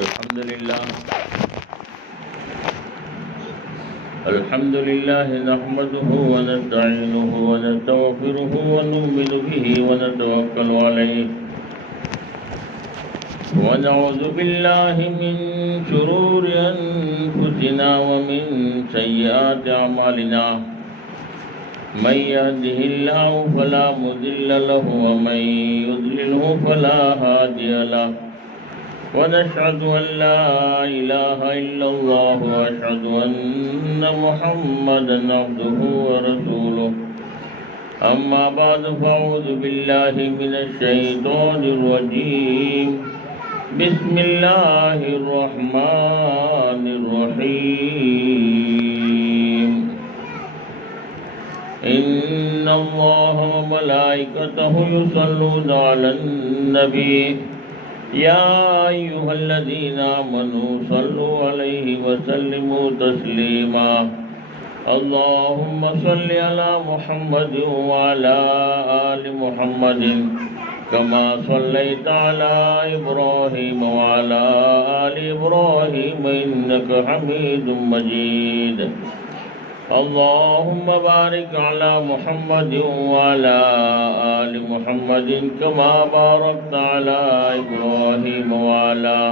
الحمد لله نحمده ونستعينه ونستغفره ونؤمن به ونتوكل عليه ونعوذ بالله من شرور أنفسنا ومن سيئات أعمالنا من يهده الله فلا مضل له ومن يضلله فلا هادي له ونشهد أن لا إله إلا الله وأشهد أن محمدا عبده ورسوله أما بعد فأعوذ بالله من الشيطان الرجيم بسم الله الرحمن الرحيم إن الله وملائكته يصلون على النبي يا أيها الذين آمنوا صلوا عليه وسلموا تسليما اللهم صل على محمد وعلى آل محمد كما صليت على إبراهيم وعلى آل إبراهيم إنك حميد مجيد اللهم بارك على محمد وعلى آل محمد كما باركت على إبراهيم وعلى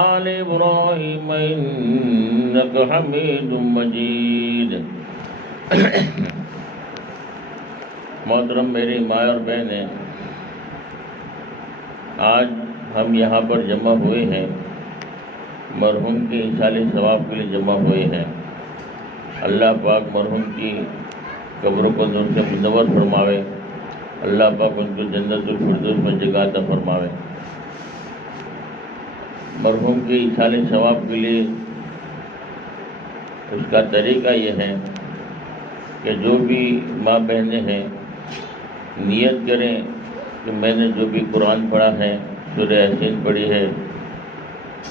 آل إبراهيم إنك حميد مجيد محترم میری ماں اور بہنیں، آج ہم یہاں پر جمع ہوئے ہیں، مرحوم کے ایصال ثواب کے لیے جمع ہوئے ہیں۔ اللہ پاک مرحوم کی قبروں کو نور سے منور فرماوے، اللہ پاک ان کو جنت الفردوس میں جگہ عطا فرماوے۔ مرحوم کے ایصال ثواب کے لیے اس کا طریقہ یہ ہے کہ جو بھی ماں بہنیں ہیں نیت کریں کہ میں نے جو بھی قرآن پڑھا ہے، سورہ یاسین پڑھی ہے،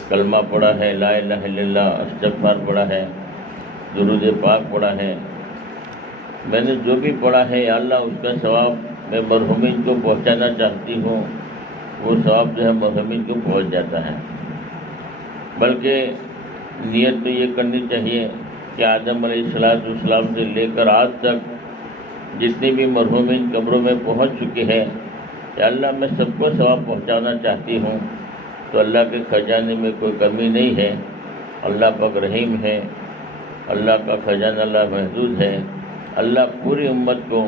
کلمہ پڑھا ہے، لا الہ الا اللہ، استغفار پڑھا ہے، درود پاک پڑھا ہے، میں نے جو بھی پڑھا ہے یا اللہ اس کا ثواب میں مرحومین کو پہنچانا چاہتی ہوں، وہ ثواب جو ہے مرحومین کو پہنچ جاتا ہے۔ بلکہ نیت تو یہ کرنی چاہیے کہ آدم علیہ السلام سے لے کر آج تک جتنی بھی مرحومین قبروں میں پہنچ چکے ہیں کہ اللہ میں سب کو ثواب پہنچانا چاہتی ہوں، تو اللہ کے خزانے میں کوئی کمی نہیں ہے، اللہ پاک رحیم ہے، اللہ کا خزانہ اللہ محدود ہے۔ اللہ پوری امت کو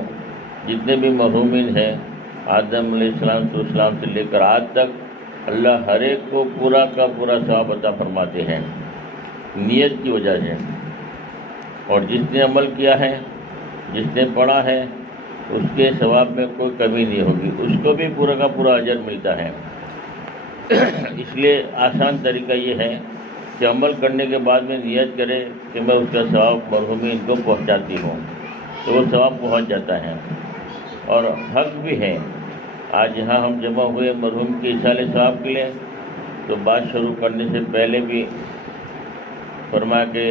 جتنے بھی مرحومین ہیں آدم علیہ السلام سے لے کر آج تک، اللہ ہر ایک کو پورا کا پورا ثواب عطا فرماتے ہیں نیت کی وجہ سے۔ اور جس نے عمل کیا ہے، جس نے پڑھا ہے، اس کے ثواب میں کوئی کمی نہیں ہوگی، اس کو بھی پورا کا پورا اجر ملتا ہے۔ اس لیے آسان طریقہ یہ ہے کہ عمل کرنے کے بعد میں نیت کرے کہ میں اس کا ثواب مرحومین کو پہنچاتی ہوں، تو وہ ثواب پہنچ جاتا ہے اور حق بھی ہے۔ آج یہاں ہم جمع ہوئے مرحوم کے ایصال ثواب کے لیے، تو بات شروع کرنے سے پہلے بھی فرمایا کہ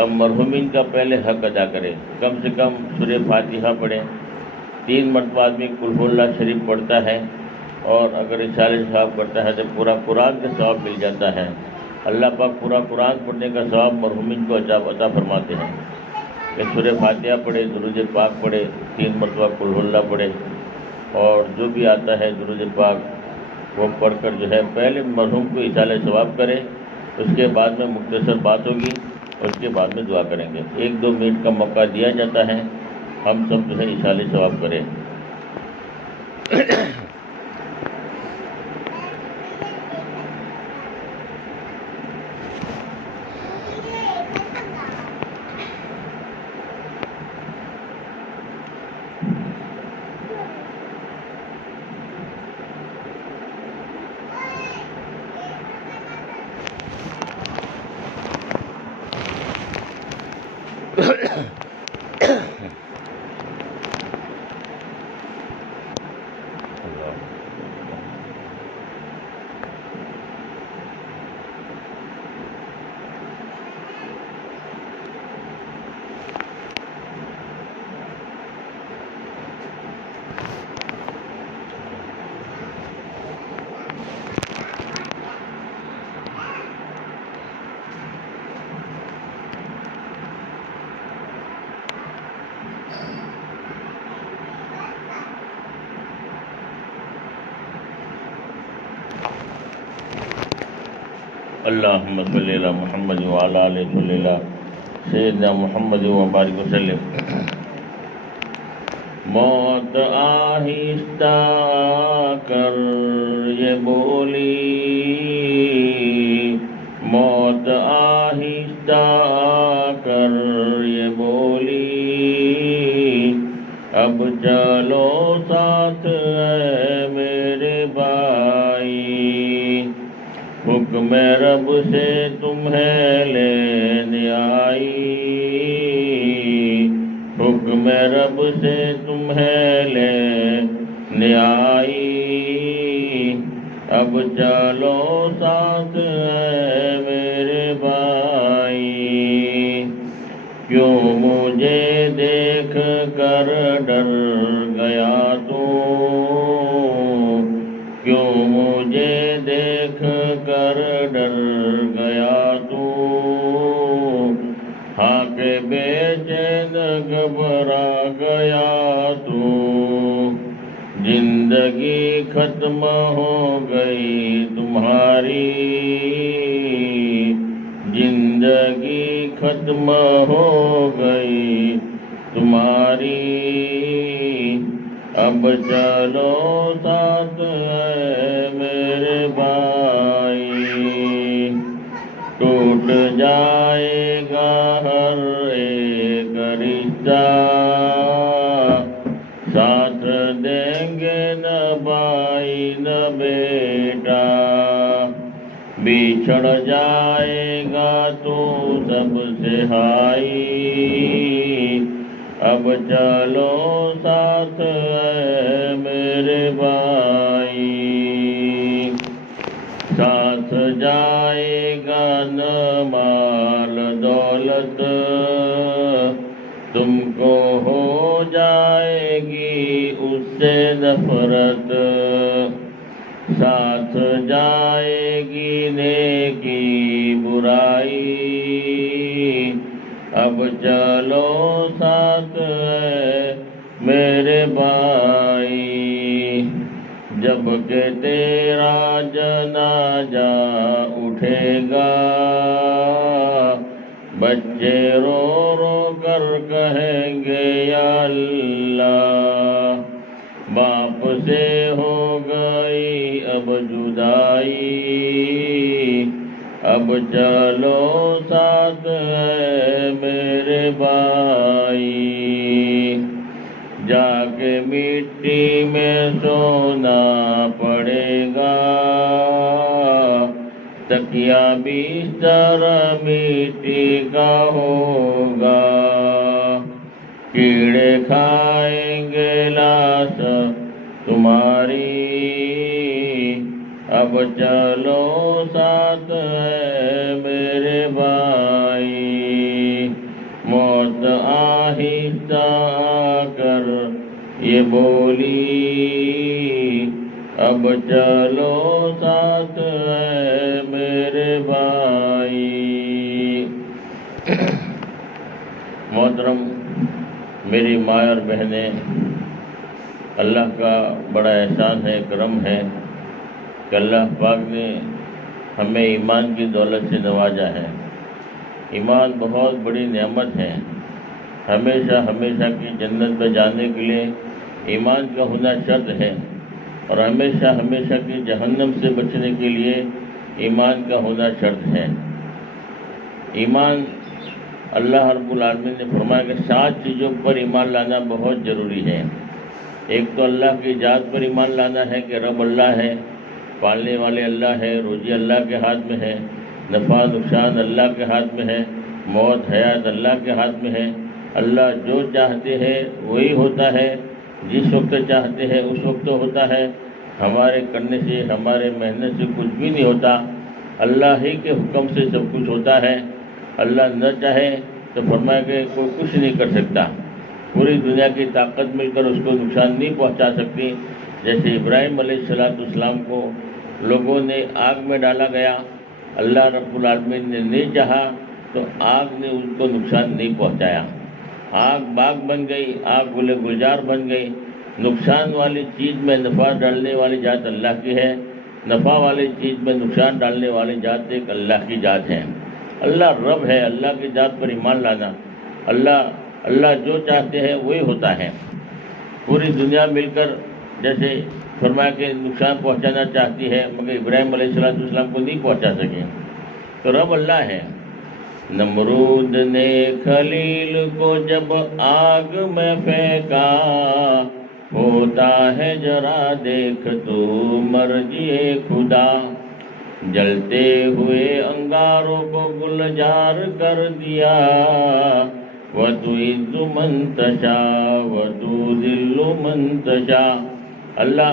اب مرحومین کا پہلے حق ادا کرے، کم سے کم سورہ فاتحہ پڑھیں، 3 مرتبہ آدمی قل ہو اللہ شریف پڑھتا ہے، اور اگر ایصال ثواب کرتا ہے تو پورا قرآن کا ثواب مل جاتا ہے۔ اللہ پاک پورا قرآن پڑھنے کا ثواب مرحومین کو عطا فرماتے ہیں کہ سورہ فاتحہ پڑھے، درود پاک پڑھے، 3 مرتبہ قل ہو اللہ پڑھے، اور جو بھی آتا ہے درود پاک وہ پڑھ کر جو ہے پہلے مرحوم کو ایصال ثواب کرے، اس کے بعد میں مختصر بات ہوگی، اس کے بعد میں دعا کریں گے۔ 1-2 منٹ کا موقع دیا جاتا ہے، ہم سب جو ہے ایصال ثواب کریں۔ اللہ اللہم صلی علی محمد وعلی آلہ صلی علی سیدنا محمد وبارک وسلم۔ موت آہستہ کر یہ بولی، موت آہستہ کر یہ بولی، اب چلو ساتھ اے میرے بھائی، حکم رب سے تمہیں لینے آئی، حکم رب سے تمہیں لینے آئی، اب چلو ساتھ اے میرے بھائی، کیوں مجھے دیکھ کر ڈر گیا تو، کیوں مجھے دیکھ کر ڈر گیا تو، ہاں کہ بے چین گھبرا گیا تو، زندگی ختم ہو گئی تمہاری، زندگی ختم ہو گئی تمہاری، اب چلو ساتھ اے میرے بھائی، ٹوٹ جائے گا ہر ایک رشتہ، ساتھ دیں گے نہ بھائی نہ بیٹا، بچھڑ جائے گا تو سب سے ہائی، اب چلو ساتھ اے میرے بھائی، ساتھ جائے گا نہ مال دولت، تم کو ہو جائے گی اس سے نفرت، ساتھ جائے گی نیکی برائی، اب چلو ساتھ اے میرے بھائی، جب کہ تیرا جنازہ اٹھے گا، بچے رو رو کر کہیں گے یا اللہ، باپ سے ہو گئی اب جدائی، اب چلو ساتھ اے میرے بھائی، جا کے مٹی میں سونا پڑے گا، تکیا بستر مٹی کا ہوگا، کیڑے کھائیں گے لاش تمہاری، اب چلو ساتھ اے میرے بھائی، موت آہستہ کر یہ بولی، اب چلو ساتھ اے میرے بھائی۔ محترم میری ماں اور بہنیں، اللہ کا بڑا احسان ہے، کرم ہے کہ اللہ پاک نے ہمیں ایمان کی دولت سے نوازا ہے۔ ایمان بہت بڑی نعمت ہے۔ ہمیشہ ہمیشہ کی جنت میں جانے کے لیے ایمان کا ہونا شرط ہے، اور ہمیشہ ہمیشہ کی جہنم سے بچنے کے لیے ایمان کا ہونا شرط ہے۔ ایمان، اللہ رب العالمین نے فرمایا کہ 7 چیزوں پر ایمان لانا بہت ضروری ہے۔ ایک تو اللہ کی ذات پر ایمان لانا ہے کہ رب اللہ ہے، پالنے والے اللہ ہے، روزی اللہ کے ہاتھ میں ہے، نفع نقصان اللہ کے ہاتھ میں ہے، موت حیات اللہ کے ہاتھ میں ہے، اللہ جو چاہتے ہیں وہی ہوتا ہے، جس وقت چاہتے ہیں اس وقت ہوتا ہے، ہمارے کرنے سے ہمارے محنت سے کچھ بھی نہیں ہوتا، اللہ ہی کے حکم سے سب کچھ ہوتا ہے۔ اللہ نہ چاہے تو فرمایا کہ کوئی کچھ نہیں کر سکتا، پوری دنیا کی طاقت مل کر اس کو نقصان نہیں پہنچا سکتی۔ جیسے ابراہیم علیہ السلام کو لوگوں نے آگ میں ڈالا گیا، اللہ رب العالمین نے نہیں چاہا تو آگ نے ان کو نقصان نہیں پہنچایا، آگ باغ بن گئی، آگ گل گلزار بن گئی۔ نقصان والی چیز میں نفع ڈالنے والی ذات اللہ کی ہے، نفع والی چیز میں نقصان ڈالنے والی ذات ایک اللہ کی ذات ہے۔ اللہ رب ہے، اللہ کی ذات پر ایمان لانا، اللہ جو چاہتے ہیں وہی ہوتا ہے۔ پوری دنیا مل کر جیسے فرمایا کہ نقصان پہنچانا چاہتی ہے مگر ابراہیم علیہ السلام کو نہیں پہنچا سکے، تو رب اللہ ہے۔ نمرود نے خلیل کو جب آگ میں پھینکا، ہوتا ہے ذرا دیکھ تو مرضی خدا، جلتے ہوئے انگاروں کو گلزار کر دیا، وَتُعِزُّ مَن تَشَاءُ وَتُذِلُّ مَن تَشَاءُ۔ اللہ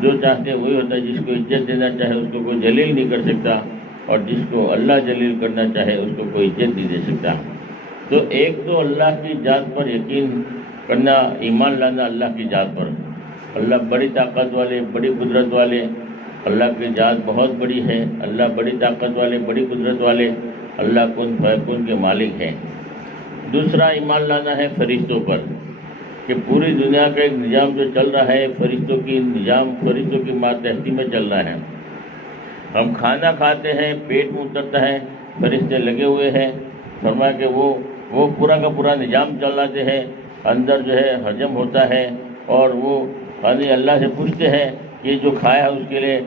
جو چاہتے وہی ہوتا ہے، جس کو عزت دینا چاہے اس کو کوئی جلیل نہیں کر سکتا، اور جس کو اللہ جلیل کرنا چاہے اس کو کوئی عزت نہیں دے سکتا۔ تو ایک تو اللہ کی ذات پر یقین کرنا، ایمان لانا اللہ کی ذات پر۔ اللہ بڑی طاقت والے، بڑی قدرت والے، اللہ کی ذات بہت بڑی ہے، اللہ بڑی طاقت والے، بڑی قدرت والے، اللہ کن فیکون کے مالک ہیں۔ دوسرا ایمان لانا ہے فرشتوں پر، کہ پوری دنیا کا ایک نظام جو چل رہا ہے فرشتوں کی نظام، فرشتوں کی ماتحتی میں چل رہا ہے۔ ہم کھانا کھاتے ہیں، پیٹ میں اترتا ہے، فرشتے لگے ہوئے ہیں، فرمایا کہ وہ پورا کا پورا نظام چلاتے ہیں، اندر جو ہے ہضم ہوتا ہے، اور وہ اللہ سے پوچھتے ہیں کہ جو کھایا ہے اس کے لیے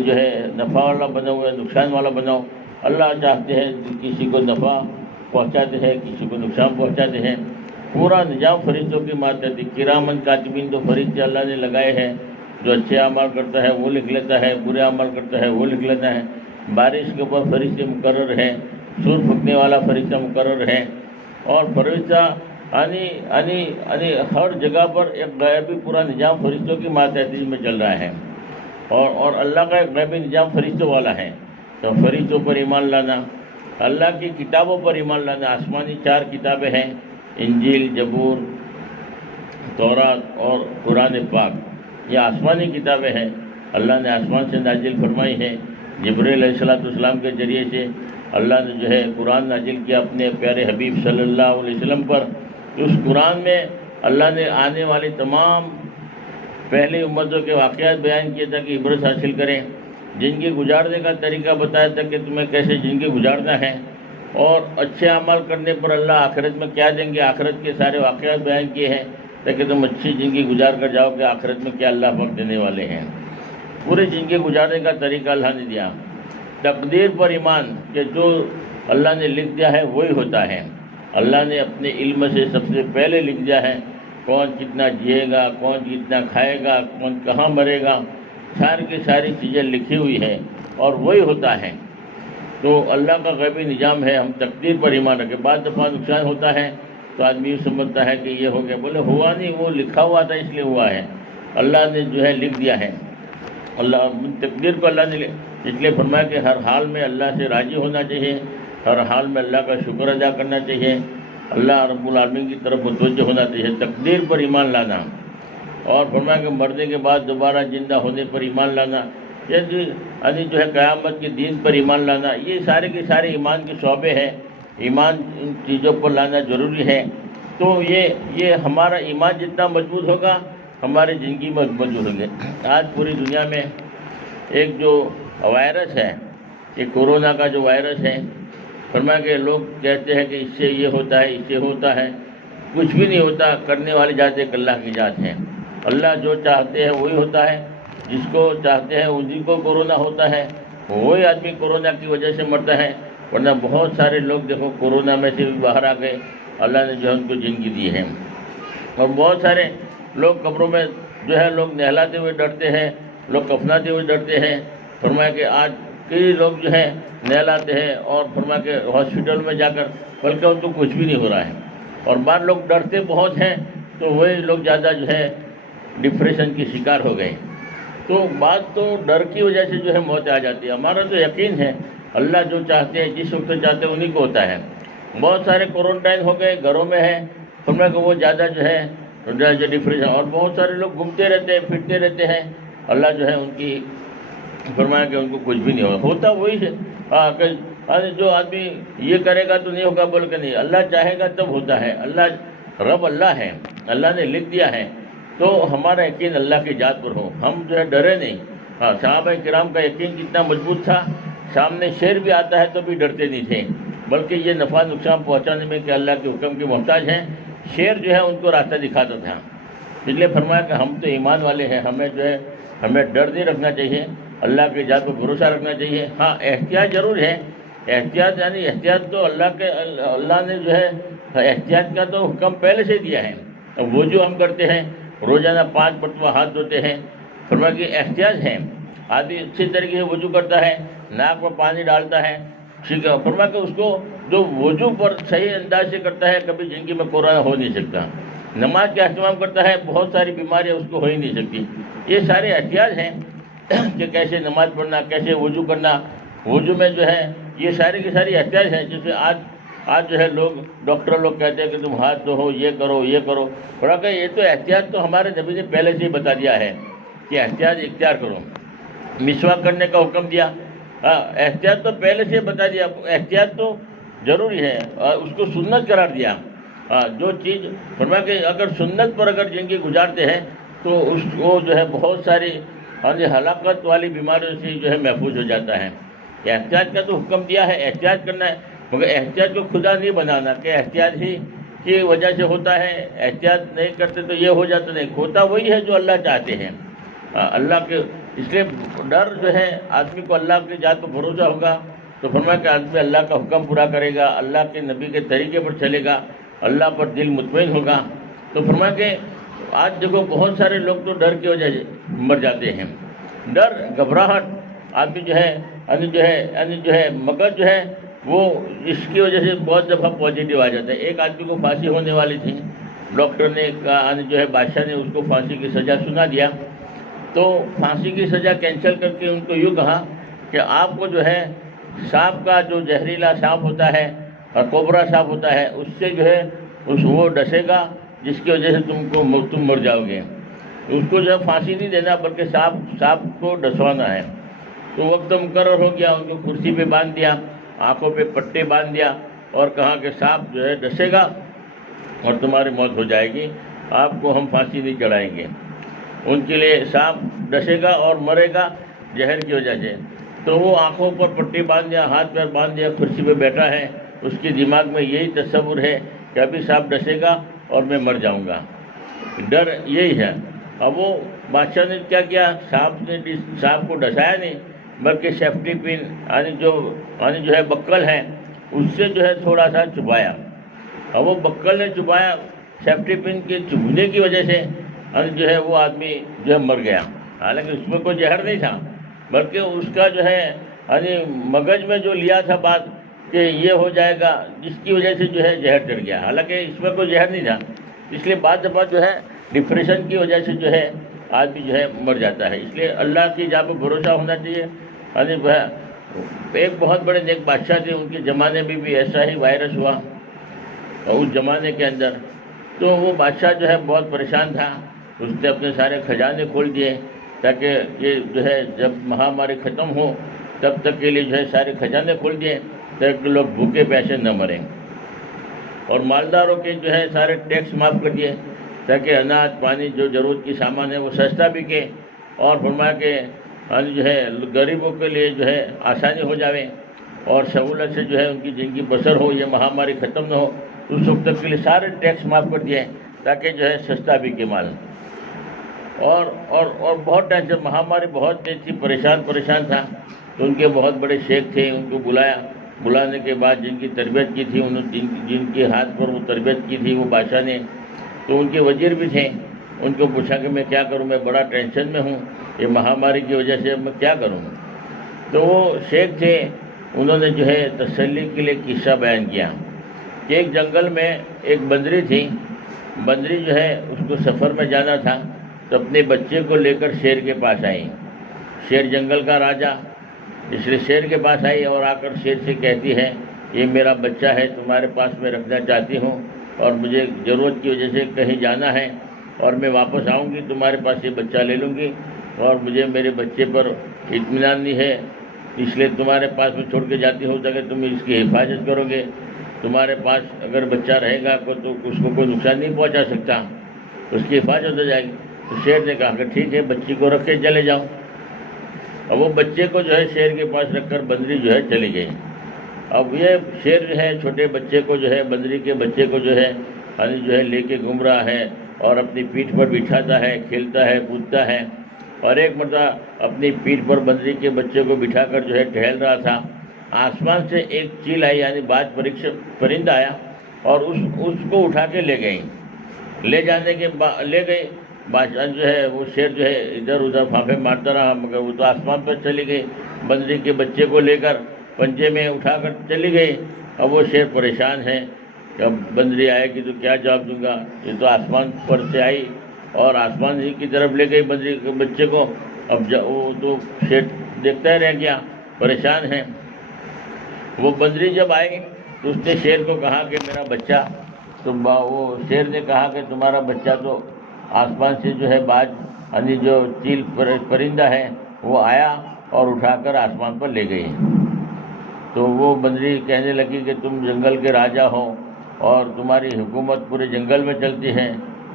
جو ہے نفع والا بناؤ یا نقصان والا بناؤ۔ اللہ چاہتے ہیں کسی کو نفع پہنچاتے ہیں، کسی کو نقصان پہنچاتے ہیں۔ پورا نظام فرشتوں کی ماتحتی، کرامن کاتبین تو فرشتے اللہ نے لگائے ہیں، جو اچھے اعمال کرتا ہے وہ لکھ لیتا ہے، برے اعمال کرتا ہے وہ لکھ لیتا ہے۔ بارش کے اوپر فرشتے مقرر ہیں، سور پھونکنے والا فرشتہ مقرر ہے، اور فرشتہ ہر جگہ پر ایک غیبی پورا نظام فرشتوں کی ماتحتی میں چل رہا ہے، اور اللہ کا ایک غیبی نظام فرشتوں والا ہے۔ تو فرشتوں پر ایمان لانا، اللہ کی کتابوں پر ایمان لانا۔ آسمانی 4 کتابیں ہیں، انجیل، زبور، تورات اور قرآن پاک، یہ آسمانی کتابیں ہیں، اللہ نے آسمان سے نازل فرمائی ہیں۔ جبرائیل علیہ السلام کے ذریعے سے اللہ نے جو ہے قرآن نازل کیا اپنے پیارے حبیب صلی اللہ علیہ وسلم پر۔ اس قرآن میں اللہ نے آنے والی تمام پہلی امتوں کے واقعات بیان کیے تھا کہ عبرت حاصل کریں، زندگی گزارنے کا طریقہ بتایا تھا کہ تمہیں کیسے زندگی گزارنا ہے، اور اچھے عمل کرنے پر اللہ آخرت میں کیا دیں گے، آخرت کے سارے واقعات بیان کیے ہیں تاکہ تم اچھی زندگی گزار کر جاؤ کہ آخرت میں کیا اللہ پاک دینے والے ہیں۔ پوری زندگی گزارنے کا طریقہ اللہ نے دیا۔ تقدیر پر ایمان، کہ جو اللہ نے لکھ دیا ہے وہی ہوتا ہے۔ اللہ نے اپنے علم سے سب سے پہلے لکھ دیا ہے کون کتنا جیے گا، کون کتنا کھائے گا، کون کہاں مرے گا، ساری کی ساری چیزیں لکھی ہوئی ہیں، اور وہی ہوتا ہے۔ تو اللہ کا غیبی نظام ہے، ہم تقدیر پر ایمان رکھیں۔ بعض دفعہ نقصان ہوتا ہے تو آدمی یہ سمجھتا ہے کہ یہ ہو گیا، بولے ہوا نہیں، وہ لکھا ہوا تھا اس لیے ہوا ہے، اللہ نے جو ہے لکھ دیا ہے۔ اللہ تقدیر کو اللہ نے اس لیے فرمایا کہ ہر حال میں اللہ سے راضی ہونا چاہیے، ہر حال میں اللہ کا شکر ادا کرنا چاہیے، اللہ رب العالمین کی طرف متوجہ ہونا چاہیے۔ تقدیر پر ایمان لانا، اور فرمایا کہ مرنے کے بعد دوبارہ زندہ ہونے پر ایمان لانا، یعنی جو ہے قیامت کے دین پر ایمان لانا، یہ سارے کے سارے ایمان کے شعبے ہیں۔ ایمان ان چیزوں پر لانا ضروری ہے۔ تو یہ ہمارا ایمان جتنا مضبوط ہوگا ہماری زندگی میں مضبوط ہوگی۔ آج پوری دنیا میں ایک جو وائرس ہے، یہ کورونا کا جو وائرس ہے، فرمایا کہ لوگ کہتے ہیں کہ اس سے یہ ہوتا ہے، اس سے ہوتا ہے، کچھ بھی نہیں ہوتا۔ کرنے والی ذات ایک اللہ کی ذات ہے۔ اللہ جو چاہتے ہیں وہی ہوتا ہے، جس کو چاہتے ہیں اسی کو کورونا ہوتا ہے، وہی آدمی کورونا کی وجہ سے مرتا ہے۔ ورنہ بہت سارے لوگ دیکھو کورونا میں سے بھی باہر آ گئے، اللہ نے جو ہے ان کو زندگی دی ہے۔ اور بہت سارے لوگ قبروں میں جو ہے لوگ نہلاتے ہوئے ڈرتے ہیں، لوگ کفناتے ہوئے ڈرتے ہیں۔ فرمایا کہ آج کئی لوگ جو ہے نہلاتے ہیں، اور فرمایا کہ ہاسپٹل میں جا کر بلکہ ان کو کچھ بھی نہیں ہو رہا ہے۔ اور بعض لوگ ڈرتے بہت ہیں تو وہی لوگ زیادہ جو ہے ڈپریشن کی شکار ہو گئے۔ تو بات تو ڈر کی وجہ سے جو ہے موت آ جاتی ہے۔ ہمارا تو یقین ہے اللہ جو چاہتے ہیں جس وقت چاہتے ہیں انہیں کو ہوتا ہے۔ بہت سارے کوارنٹائن ہو گئے، گھروں میں ہیں، فرمایا کہ وہ زیادہ جو ہے ڈپریشن، اور بہت سارے لوگ گھومتے رہتے ہیں، پھرتے رہتے ہیں، اللہ جو ہے ان کی فرمایا کہ ان کو کچھ بھی نہیں ہوتا وہی ہے۔ جو آدمی یہ کرے گا تو نہیں ہوگا بول کے نہیں، اللہ چاہے گا تب ہوتا ہے۔ اللہ رب اللہ ہے، اللہ نے لکھ دیا ہے، تو ہمارا یقین اللہ کی ذات پر ہو، ہم جو ہے ڈرے نہیں۔ ہاں، صحابہ کرام کا یقین کتنا مضبوط تھا، سامنے شیر بھی آتا ہے تو بھی ڈرتے نہیں تھے، بلکہ یہ نفع نقصان پہنچانے میں کہ اللہ کے حکم کے محتاج ہیں، شیر جو ہے ان کو راستہ دکھاتا تھا۔ اس لیے فرمایا کہ ہم تو ایمان والے ہیں، ہمیں جو ہے ہمیں ڈر نہیں رکھنا چاہیے، اللہ کی ذات پر بھروسہ رکھنا چاہیے۔ ہاں، احتیاط ضرور ہے، احتیاط یعنی احتیاط تو اللہ نے جو ہے احتیاط کا تو حکم پہلے سے دیا ہے۔ وہ جو ہم کرتے ہیں روزانہ 5 مرتبہ ہاتھ دھوتے ہیں، فرمایا کہ احتیاط ہے، آدمی اچھی طریقے سے وضو کرتا ہے، ناک میں پانی ڈالتا ہے، ٹھیک ہے، فرمایا کہ اس کو جو وضو پر صحیح انداز سے کرتا ہے کبھی زندگی میں کورونا ہو نہیں سکتا، نماز کا اہتمام کرتا ہے بہت ساری بیماریاں اس کو ہو ہی نہیں سکتی۔ یہ سارے احتیاط ہیں کہ کیسے نماز پڑھنا، کیسے وضو کرنا، وضو میں جو ہے یہ ساری کی ساری احتیاط ہیں، جیسے آج جو ہے ڈاکٹر لوگ کہتے ہیں کہ تم ہاتھ دھو، یہ کرو یہ کرو، تھوڑا کہ یہ تو احتیاط تو ہمارے نبی نے پہلے سے ہی بتا دیا ہے کہ احتیاط اختیار کرو۔ مسواک کرنے کا حکم دیا، ہاں احتیاط تو پہلے سے بتا دیا، احتیاط تو ضروری ہے، اور اس کو سنت قرار دیا۔ جو چیز فرمایا کہ اگر سنت پر اگر زندگی گزارتے ہیں تو اس کو جو ہے بہت ساری ہلاکت والی بیماریوں سے جو ہے محفوظ ہو جاتا ہے۔ احتیاط کا تو حکم دیا ہے، احتیاط کرنا ہے، مگر احتیاط کو خدا نہیں بنانا کہ احتیاط ہی کی وجہ سے ہوتا ہے، احتیاط نہیں کرتے تو یہ ہو جاتا، نہیں ہوتا وہی ہے جو اللہ چاہتے ہیں۔ اللہ کے اس لیے ڈر جو ہے آدمی کو اللہ کی ذات پر بھروسہ ہوگا تو فرمایا کہ آدمی اللہ کا حکم پورا کرے گا، اللہ کے نبی کے طریقے پر چلے گا، اللہ پر دل مطمئن ہوگا۔ تو فرمایا کہ آج دیکھو بہت سارے لوگ تو ڈر کی وجہ سے مر جاتے ہیں، ڈر گھبراہٹ آدمی جو ہے مگر جو ہے وہ اس کی وجہ سے بہت دفعہ پازیٹیو آ جاتا ہے۔ ایک آدمی کو پھانسی ہونے والی تھی، ڈاکٹر نے جو ہے بادشاہ نے اس کو پھانسی کی سزا سنا دیا، تو پھانسی کی سزا کینسل کر کے ان کو یوں کہا کہ آپ کو جو ہے سانپ کا جو زہریلا سانپ ہوتا ہے اور کوبرا سانپ ہوتا ہے اس سے جو ہے وہ ڈسے گا جس کی وجہ سے تم مر جاؤ گے، اس کو جو ہے پھانسی نہیں دینا بلکہ سانپ کو ڈسوانا ہے۔ تو وقت مقرر ہو گیا، ان کو کرسی پہ باندھ دیا، آنکھوں پہ پٹے باندھ دیا اور کہا کہ سانپ جو ہے ڈسے گا اور تمہاری موت ہو جائے گی، آپ کو ہم پھانسی نہیں چڑھائیں گے۔ ان کے لیے سانپ ڈسے گا اور مرے گا زہر کی وجہ سے، تو وہ آنکھوں پر پٹی باندھ دیا، ہاتھ پیر باندھ دیا، کرسی پہ بیٹھا ہے، اس کے دماغ میں یہی تصور ہے کہ ابھی سانپ ڈسے گا اور میں مر جاؤں گا، ڈر یہی ہے۔ اب وہ بادشاہ نے کیا کیا، سانپ کو ڈسایا نہیں بلکہ سیفٹی پن یعنی جو ہے بکل ہے اس سے جو ہے تھوڑا سا چبھایا، اب وہ بکل نے چبھایا، سیفٹی پن کے چبھنے کی وجہ سے جو ہے وہ آدمی جو ہے مر گیا، حالانکہ اس میں کوئی زہر نہیں تھا بلکہ اس کا جو ہے مغز میں جو لیا تھا بات کہ یہ ہو جائے گا، جس کی وجہ سے جو ہے زہر چڑھ گیا، حالانکہ اس میں کوئی زہر نہیں تھا۔ اس لیے بعض دفعہ جو ہے ڈپریشن کی وجہ سے جو ہے آدمی جو ہے مر جاتا ہے، اس لیے اللہ کی ذات پر بھروسہ ہونا چاہیے۔ ایک بہت بڑے نیک بادشاہ تھے، ان کے زمانے میں بھی ایسا ہی وائرس ہوا اور اس زمانے کے اندر تو وہ بادشاہ جو ہے بہت پریشان تھا، اس نے اپنے سارے خزانے کھول دیے تاکہ یہ جو ہے جب مہاماری ختم ہو تب تک کے لیے جو ہے سارے خزانے کھول دیے تاکہ لوگ بھوکے پیاسے نہ مریں، اور مالداروں کے جو ہے سارے ٹیکس معاف کر دیے تاکہ اناج پانی جو ضرورت کی سامان ہے وہ سستا بکے، اور فرمایا کہ جو ہے غریبوں کے لیے جو ہے آسانی ہو جاوے اور سہولت سے جو ہے ان کی زندگی بسر ہو، یہ مہاماری ختم نہ ہو، اس وقت تک کے لیے سارے ٹیکس معاف کر دیے تاکہ جو ہے سستا بکے مال۔ اور بہت ٹائم سے مہاماری بہت تیز تھی، پریشان تھا، تو ان کے بہت بڑے شیخ تھے، ان کو بلانے کے بعد جن کی تربیت کی تھی، جن کے ہاتھ پر وہ تربیت کی تھی وہ بادشاہ نے، تو ان کے وزیر بھی تھے، ان کو پوچھا کہ میں کیا کروں، میں بڑا ٹینشن میں ہوں، یہ مہاماری کی وجہ سے میں کیا کروں۔ تو وہ شیخ تھے، انہوں نے جو ہے تسلی کے لیے قصہ بیان کیا کہ ایک جنگل میں ایک بندری تھی، بندری جو ہے اس کو سفر میں جانا تھا تو اپنے بچے کو لے کر شیر کے پاس آئی، شیر جنگل کا راجا، اس لیے شیر کے پاس آئی اور آ کر شیر سے کہتی ہے یہ میرا بچہ ہے، تمہارے پاس میں رکھنا چاہتی ہوں اور مجھے ضرورت کی وجہ سے کہیں جانا ہے اور میں واپس آؤں گی تمہارے پاس یہ بچہ لے لوں گی، اور مجھے میرے بچے پر اطمینان نہیں ہے، اس لیے تمہارے پاس میں چھوڑ کے جاتی ہوں تاکہ تم اس کی حفاظت کرو گے، تمہارے پاس اگر بچہ رہے گا تو اس کو کوئی نقصان نہیں پہنچا سکتا، اس کی حفاظت ہو جائے گی۔ تو شیر نے کہا کہ ٹھیک ہے، بچی کو رکھ کے چلے جاؤ۔ اور وہ بچے کو جو ہے شیر کے پاس رکھ کر بندری جو ہے چلی گئی۔ اب یہ شیر جو ہے چھوٹے بچے کو جو ہے بندری کے بچے کو جو ہے لے کے گھوم رہا ہے اور اپنی پیٹھ پر بٹھاتا ہے، کھیلتا ہے، کودتا ہے۔ اور ایک مرتبہ اپنی پیٹھ پر بندری کے بچے کو بٹھا کر جو ہے ٹہل رہا تھا، آسمان سے ایک چیل آئی، یعنی باز پرندہ آیا اور اس کو اٹھا کے لے گئی۔ لے گئی بادشاہ جو ہے وہ شیر جو ہے ادھر ادھر پھانپے مارتا رہا، مگر وہ تو آسمان پر چلی گئی، بندری کے بچے کو لے کر پنجے میں اٹھا کر چلی گئی۔ اب وہ شیر پریشان ہے کہ اب بندری آئے گی تو کیا جواب دوں گا، یہ تو آسمان پر سے آئی اور آسمان ہی کی طرف لے گئی بندری کے بچے کو۔ اب وہ تو شیر دیکھتا ہی رہ گیا، پریشان ہے۔ وہ بندری جب آئی تو اس نے شیر کو کہا کہ میرا بچہ، تو وہ شیر نے کہا کہ تمہارا بچہ تو آسمان سے جو ہے باز یعنی جو چیل پرندہ ہے وہ آیا اور اٹھا کر آسمان پر لے گئی۔ تو وہ بندری کہنے لگی کہ تم جنگل کے راجا ہو اور تمہاری حکومت پورے جنگل میں چلتی ہے،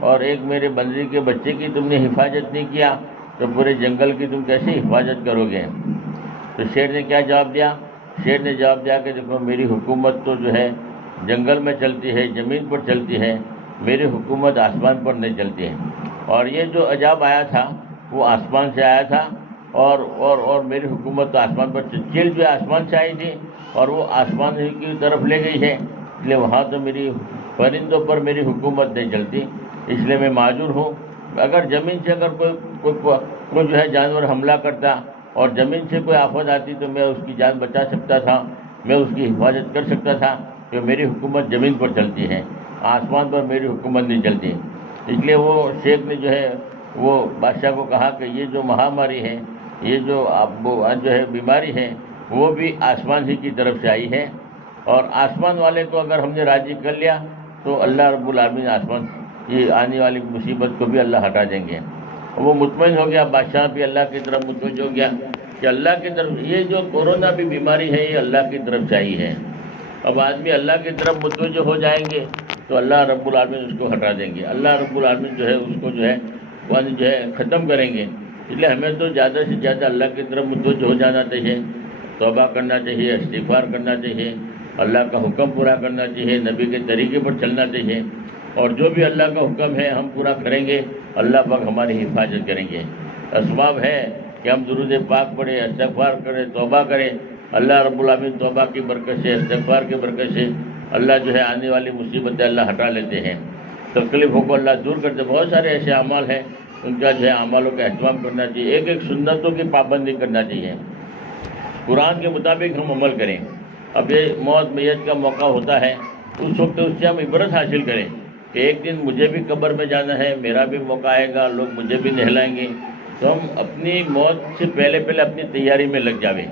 اور ایک میرے بندری کے بچے کی تم نے حفاظت نہیں کیا تو پورے جنگل کی تم کیسے حفاظت کرو گے؟ تو شیر نے کیا جواب دیا؟ شیر نے جواب دیا کہ دیکھو میری حکومت تو جو ہے جنگل میں چلتی ہے، زمین پر چلتی ہے، میری حکومت آسمان پر نہیں چلتی ہے، اور یہ جو عذاب آیا تھا وہ آسمان سے آیا تھا، اور میری حکومت تو آسمان پر چیل جو آسمان سے آئی تھی اور وہ آسمان ہی کی طرف لے گئی ہے، اس لیے وہاں تو میری پرندوں پر میری حکومت نہیں چلتی، اس لیے میں معذور ہوں۔ اگر زمین سے اگر کوئی جو ہے جانور حملہ کرتا اور زمین سے کوئی آفت آتی تو میں اس کی جان بچا سکتا تھا، میں اس کی حفاظت کر سکتا تھا، کہ میری حکومت زمین پر چلتی ہے، آسمان پر میری حکومت نہیں چلتی۔ اس لیے وہ شیخ نے جو ہے وہ بادشاہ کو کہا کہ یہ جو مہاماری ہے، یہ جو بیماری ہے وہ بھی آسمان ہی کی طرف سے آئی ہے، اور آسمان والے کو اگر ہم نے راضی کر لیا تو اللہ رب العالمین آسمان یہ آنے والی مصیبت کو بھی اللہ ہٹا دیں گے۔ وہ مطمئن ہو گیا، بادشاہ بھی اللہ کی طرف متوجہ ہو گیا کہ اللہ کی طرف یہ جو کورونا بھی بیماری ہے یہ اللہ کی طرف سے آئی ہے۔ اب آدمی اللہ کی طرف متوجہ ہو جائیں گے تو اللہ رب العالمین اس کو ہٹا دیں گے، اللہ رب العالمین جو ہے اس کو جو ہے ختم کریں گے۔ اس لیے ہمیں تو زیادہ سے زیادہ اللہ کی طرف متوجہ ہو جانا چاہیے، توبہ کرنا چاہیے، استغفار کرنا چاہیے، اللہ کا حکم پورا کرنا چاہیے، نبی کے طریقے پر چلنا چاہیے، اور جو بھی اللہ کا حکم ہے ہم پورا کریں گے، اللہ پاک ہماری حفاظت کریں گے۔ اسباب ہے کہ ہم درود پاک پڑھیں، استغفار کریں، توبہ کریں، اللہ رب العالمین توبہ کی برکت سے، استغفار کی برکت سے اللہ جو ہے آنے والی مصیبتیں اللہ ہٹا لیتے ہیں، تکلیفوں کو اللہ دور کرتے۔ بہت سارے ایسے اعمال ہیں ان کا جو ہے اعمالوں کا اہتمام کرنا چاہیے، ایک ایک سنتوں کی پابندی کرنا چاہیے، قرآن کے مطابق ہم عمل کریں۔ اب یہ موت میت کا موقع ہوتا ہے اس وقت اس سے ہم عبرت حاصل کریں کہ ایک دن مجھے بھی قبر میں جانا ہے، میرا بھی موقع آئے گا، لوگ مجھے بھی نہلائیں گے، تو ہم اپنی موت سے پہلے اپنی تیاری میں لگ جاویں۔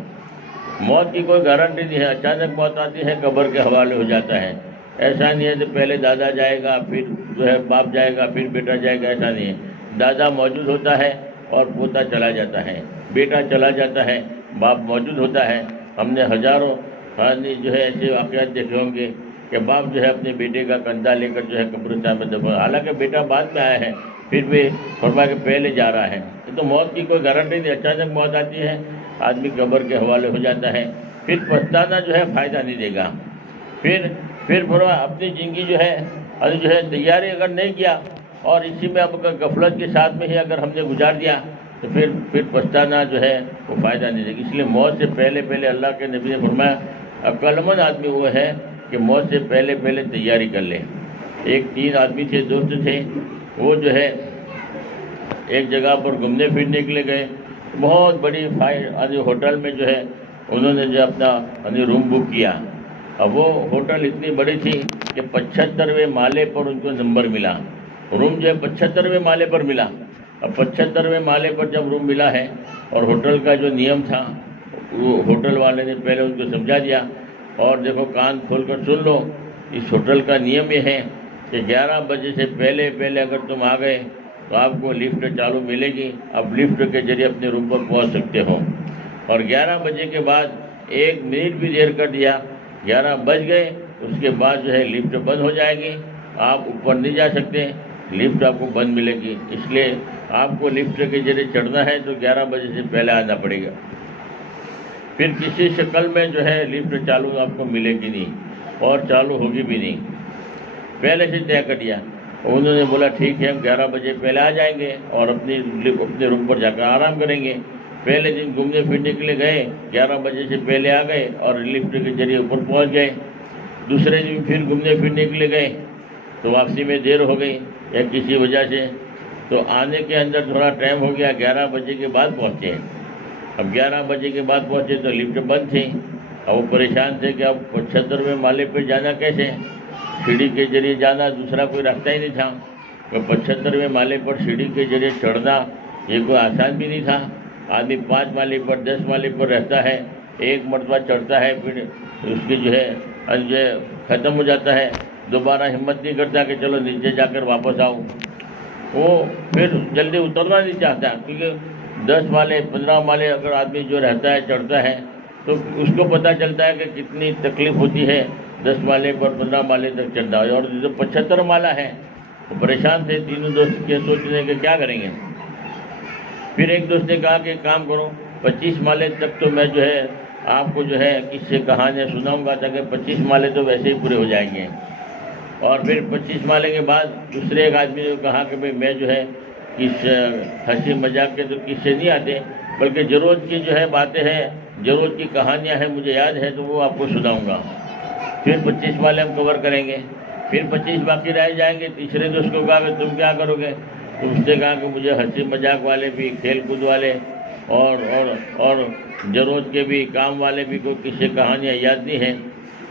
موت کی کوئی گارنٹی نہیں ہے، اچانک موت آتی ہے قبر کے حوالے ہو جاتا ہے، ایسا نہیں ہے کہ پہلے دادا جائے گا پھر جو ہے باپ جائے گا پھر بیٹا جائے گا، ایسا نہیں ہے، دادا موجود ہوتا ہے اور پوتا چلا جاتا ہے، بیٹا چلا جاتا ہے، باپ موجود ہوتا ہے۔ ہم نے ہزاروں جو ہے ایسے واقعات دیکھے ہوں گے کہ باپ جو ہے اپنے بیٹے کا کندھا لے کر جو ہے قبرستان میں دفن، حالانکہ بیٹا بعد میں آیا ہے پھر بھی فرمایا کہ پہلے جا رہا ہے۔ تو موت کی کوئی گارنٹی نہیں، اچانک موت آتی ہے، آدمی قبر کے حوالے ہو جاتا ہے، پھر پچھتانا جو ہے فائدہ نہیں دے گا۔ پھر فرمایا اپنی زندگی جو ہے تیاری اگر نہیں کیا اور اسی میں اب غفلت کے ساتھ میں ہی اگر ہم نے گزار دیا تو پھر پچھتانا جو ہے وہ فائدہ نہیں دے گا۔ اس لیے موت سے پہلے اللہ کے نبی نے فرمایا عقل مند آدمی وہ ہے کہ موت سے پہلے تیاری کر لے۔ ایک 3 آدمی تھے، دوست تھے، وہ جو ہے ایک جگہ پر گھومنے پھرنے کے لیے گئے، بہت بڑی ہوٹل میں جو ہے انہوں نے جو اپنا روم بک کیا۔ اب وہ ہوٹل اتنی بڑی تھی کہ 75ویں مالے پر ان کو نمبر ملا، روم جو ہے 75ویں مالے پر ملا۔ اب 75ویں مالے پر جب روم ملا ہے اور ہوٹل کا جو نیم تھا وہ ہوٹل والے نے پہلے ان کو سمجھا دیا، اور دیکھو کان کھول کر سن لو، اس ہوٹل کا نیم یہ ہے کہ 11 بجے سے پہلے اگر تم آ گئے تو آپ کو لفٹ چالو ملے گی، آپ لفٹ کے ذریعے اپنے روم پر پہنچ سکتے ہو، اور 11 بجے کے بعد 1 منٹ بھی دیر کر دیا، 11 بج گئے اس کے بعد جو ہے لفٹ بند ہو جائے گی، آپ اوپر نہیں جا سکتے، لفٹ آپ کو بند ملے گی۔ اس لیے آپ کو لفٹ کے ذریعے چڑھنا ہے تو 11 بجے سے پہلے آنا پڑے گا. پھر کسی شکل میں جو ہے لفٹ چالو آپ کو ملے گی نہیں اور چالو ہوگی بھی نہیں. پہلے سے طے کر دیا. انہوں نے بولا ٹھیک ہے ہم 11 بجے پہلے آ جائیں گے اور اپنے روم پر جا کر آرام کریں گے. پہلے دن گھومنے پھرنے کے لیے گئے, 11 بجے سے پہلے آ گئے اور لفٹ کے ذریعے اوپر پہنچ گئے. دوسرے دن پھر گھومنے پھرنے کے لیے گئے تو واپسی میں دیر ہو گئی یا کسی وجہ سے, تو آنے کے اندر تھوڑا ٹائم ہو گیا, 11 بجے کے بعد پہنچے. اب 11 بجے کے بعد پہنچے تو لفٹ بند تھی. اب وہ پریشان تھے کہ اب 75ویں مالے پہ جانا کیسے, سیڑھی کے ذریعے جانا, دوسرا کوئی راستہ ہی نہیں تھا. تو 75ویں مالے پر سیڑھی کے ذریعے چڑھنا یہ کوئی آسان بھی نہیں تھا. آدمی 5 مالے پر 10 مالے پر رہتا ہے, ایک مرتبہ چڑھتا ہے پھر اس کی جو ہے ختم ہو جاتا ہے, دوبارہ ہمت نہیں کرتا کہ چلو نیچے جا کر واپس آؤں. وہ پھر جلدی اترنا نہیں چاہتا کیونکہ 10 مالے 15 مالے اگر آدمی جو رہتا ہے چڑھتا ہے تو اس کو پتہ چلتا ہے کہ کتنی تکلیف ہوتی ہے 10 مالے پر 15 مالے تک چڑھنا. اور جو 75 مالہ ہے وہ پریشان تھے تینوں دوست کے, سوچنے کہ کیا کریں گے. پھر ایک دوست نے کہا کہ کام کرو 25 مالے تک تو میں جو ہے آپ کو جو ہے قصے کہانیاں سناؤں گا تاکہ 25 مالے تو ویسے ہی پورے ہو جائیں گے. اور پھر 25 مالے کے بعد دوسرے ایک آدمی نے کہا کہ بھئی میں جو ہے ہنسی مذاق کے تو قصے نہیں آتے بلکہ ضرورت کی جو ہے باتیں ہیں, ضرورت کی کہانیاں ہیں مجھے یاد ہے تو وہ آپ کو سناؤں گا. پھر 25 مالے ہم کور کریں گے. پھر 25 باقی رہ جائیں گے. تیسرے دوست کو کہا کہ تم کیا کرو گے, تو اس نے کہا کہ مجھے ہنسی مذاق والے بھی, کھیل کود والے اور ضرورت کے بھی, کام والے بھی کوئی قصے کہانیاں یاد نہیں ہیں.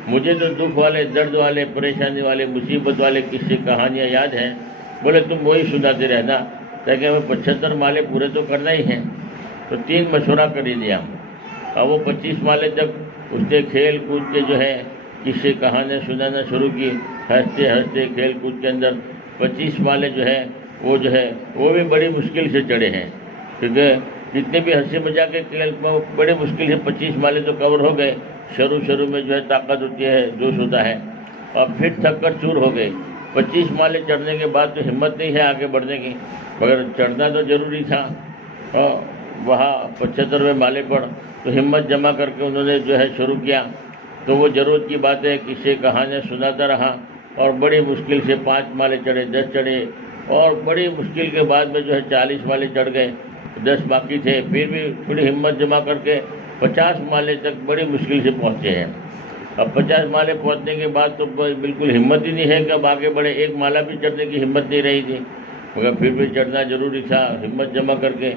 مجھے تو دکھ والے, درد والے, پریشانی والے, مصیبت والے قصے کہانیاں یاد ہیں. بولے تم وہی سناتے رہنا تاکہ ہمیں 75 مالے پورے تو کرنا ہی ہیں. تو 3 مشورہ کر ہی دیا. اور وہ 25 مالے تک اس نے کھیل کود کے جو ہے قصے کہانیاں سنانا شروع کی. ہنستے ہنستے کھیل کود کے اندر 25 مالے جو ہے وہ بھی بڑی مشکل سے چڑھے ہیں کیونکہ جتنے بھی ہنسی مذاق کے کھیل بڑے مشکل سے 25 مالے تو کور ہو گئے. شروع میں جو ہے طاقت ہوتی ہے, جوش ہوتا ہے, اور پھر تھک کر چور ہو گئے. 25 مالے چڑھنے کے بعد تو ہمت نہیں ہے آگے بڑھنے کی, مگر چڑھنا تو ضروری تھا. وہاں 75ویں مالے پر تو ہمت جمع کر کے انہوں نے جو ہے شروع کیا. تو وہ ضرورت کی باتیں قصے کہانیاں سناتا رہا اور بڑی مشکل سے 5 مالے چڑھے, 10 چڑھے, اور بڑی مشکل کے بعد میں جو ہے 40 مالے چڑھ گئے, 10 باقی تھے. پھر بھی تھوڑی ہمت جمع کر کے 50 مالے تک بڑی مشکل سے پہنچے ہیں. اب 50 مالے پہنچنے کے بعد تو بالکل ہمت ہی نہیں ہے کہ اب آگے بڑھے. ایک مالا بھی چڑھنے کی ہمت نہیں رہی تھی, مگر پھر بھی چڑھنا ضروری تھا. ہمت جمع کر کے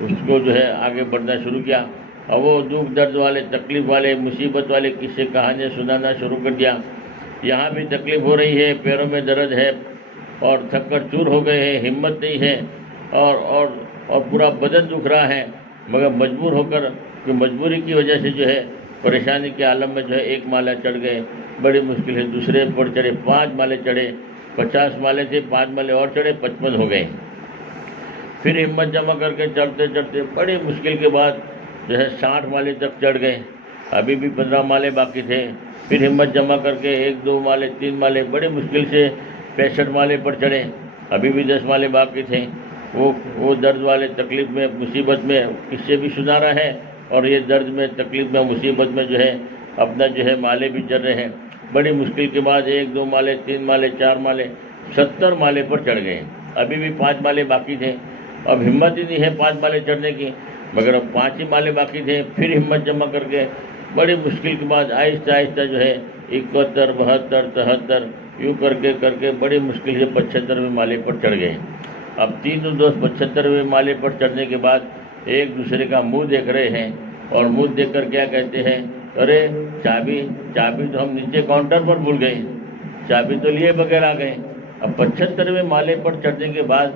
اس کو جو ہے آگے بڑھنا شروع کیا. اور وہ دکھ درد والے, تکلیف والے, مصیبت والے قصے کہانیاں سنانا شروع کر دیا. یہاں بھی تکلیف ہو رہی ہے, پیروں میں درد ہے اور تھک کر چور ہو گئے ہیں, ہمت نہیں ہے اور پورا بدن دکھ رہا ہے, مگر مجبور ہو کر کہ مجبوری کی وجہ سے جو ہے پریشانی کے عالم میں جو ہے 1 مالا چڑھ گئے. بڑی مشکل ہے دوسرے پر چڑھے, 5 مالے چڑھے. 50 مالے تھے, 5 مالے اور چڑھے, 55 ہو گئے. پھر ہمت جمع کر کے چڑھتے چڑھتے بڑی مشکل کے بعد جو ہے 60 مالے تک چڑھ گئے. ابھی بھی 15 مالے باقی تھے. پھر ہمت جمع کر کے 1 2 مالے 3 مالے بڑے مشکل سے 65 مالے پر چڑھے. ابھی بھی 10 مالے باقی تھے. وہ درد والے, تکلیف میں, مصیبت میں قصے بھی سنا رہا ہے اور یہ درد میں, تکلیف میں, مصیبت میں جو ہے اپنا جو ہے مالے بھی چڑھ رہے ہیں. بڑی مشکل کے بعد 1 2 مالے 3 مالے 4 مالے 70 مالے پر چڑھ گئے. ابھی بھی 5 مالے باقی تھے. اب ہمت ہی نہیں ہے 5 مالے چڑھنے کی, مگر اب 5 ہی مالے باقی تھے. پھر ہمت جمع کر کے بڑی مشکل کے بعد آہستہ آہستہ جو ہے 71 72 73 یوں کر کے بڑی مشکل سے 75ویں مالے پر چڑھ گئے. اب تینوں دوست 75ویں مالے پر چڑھنے کے بعد ایک دوسرے کا منہ دیکھ رہے ہیں اور منہ دیکھ کر کیا کہتے ہیں, ارے چابی تو ہم نیچے کاؤنٹر پر بھول گئے, چابی تو لیے بغیر آ گئے. اب 75ویں مالے پر چڑھنے کے بعد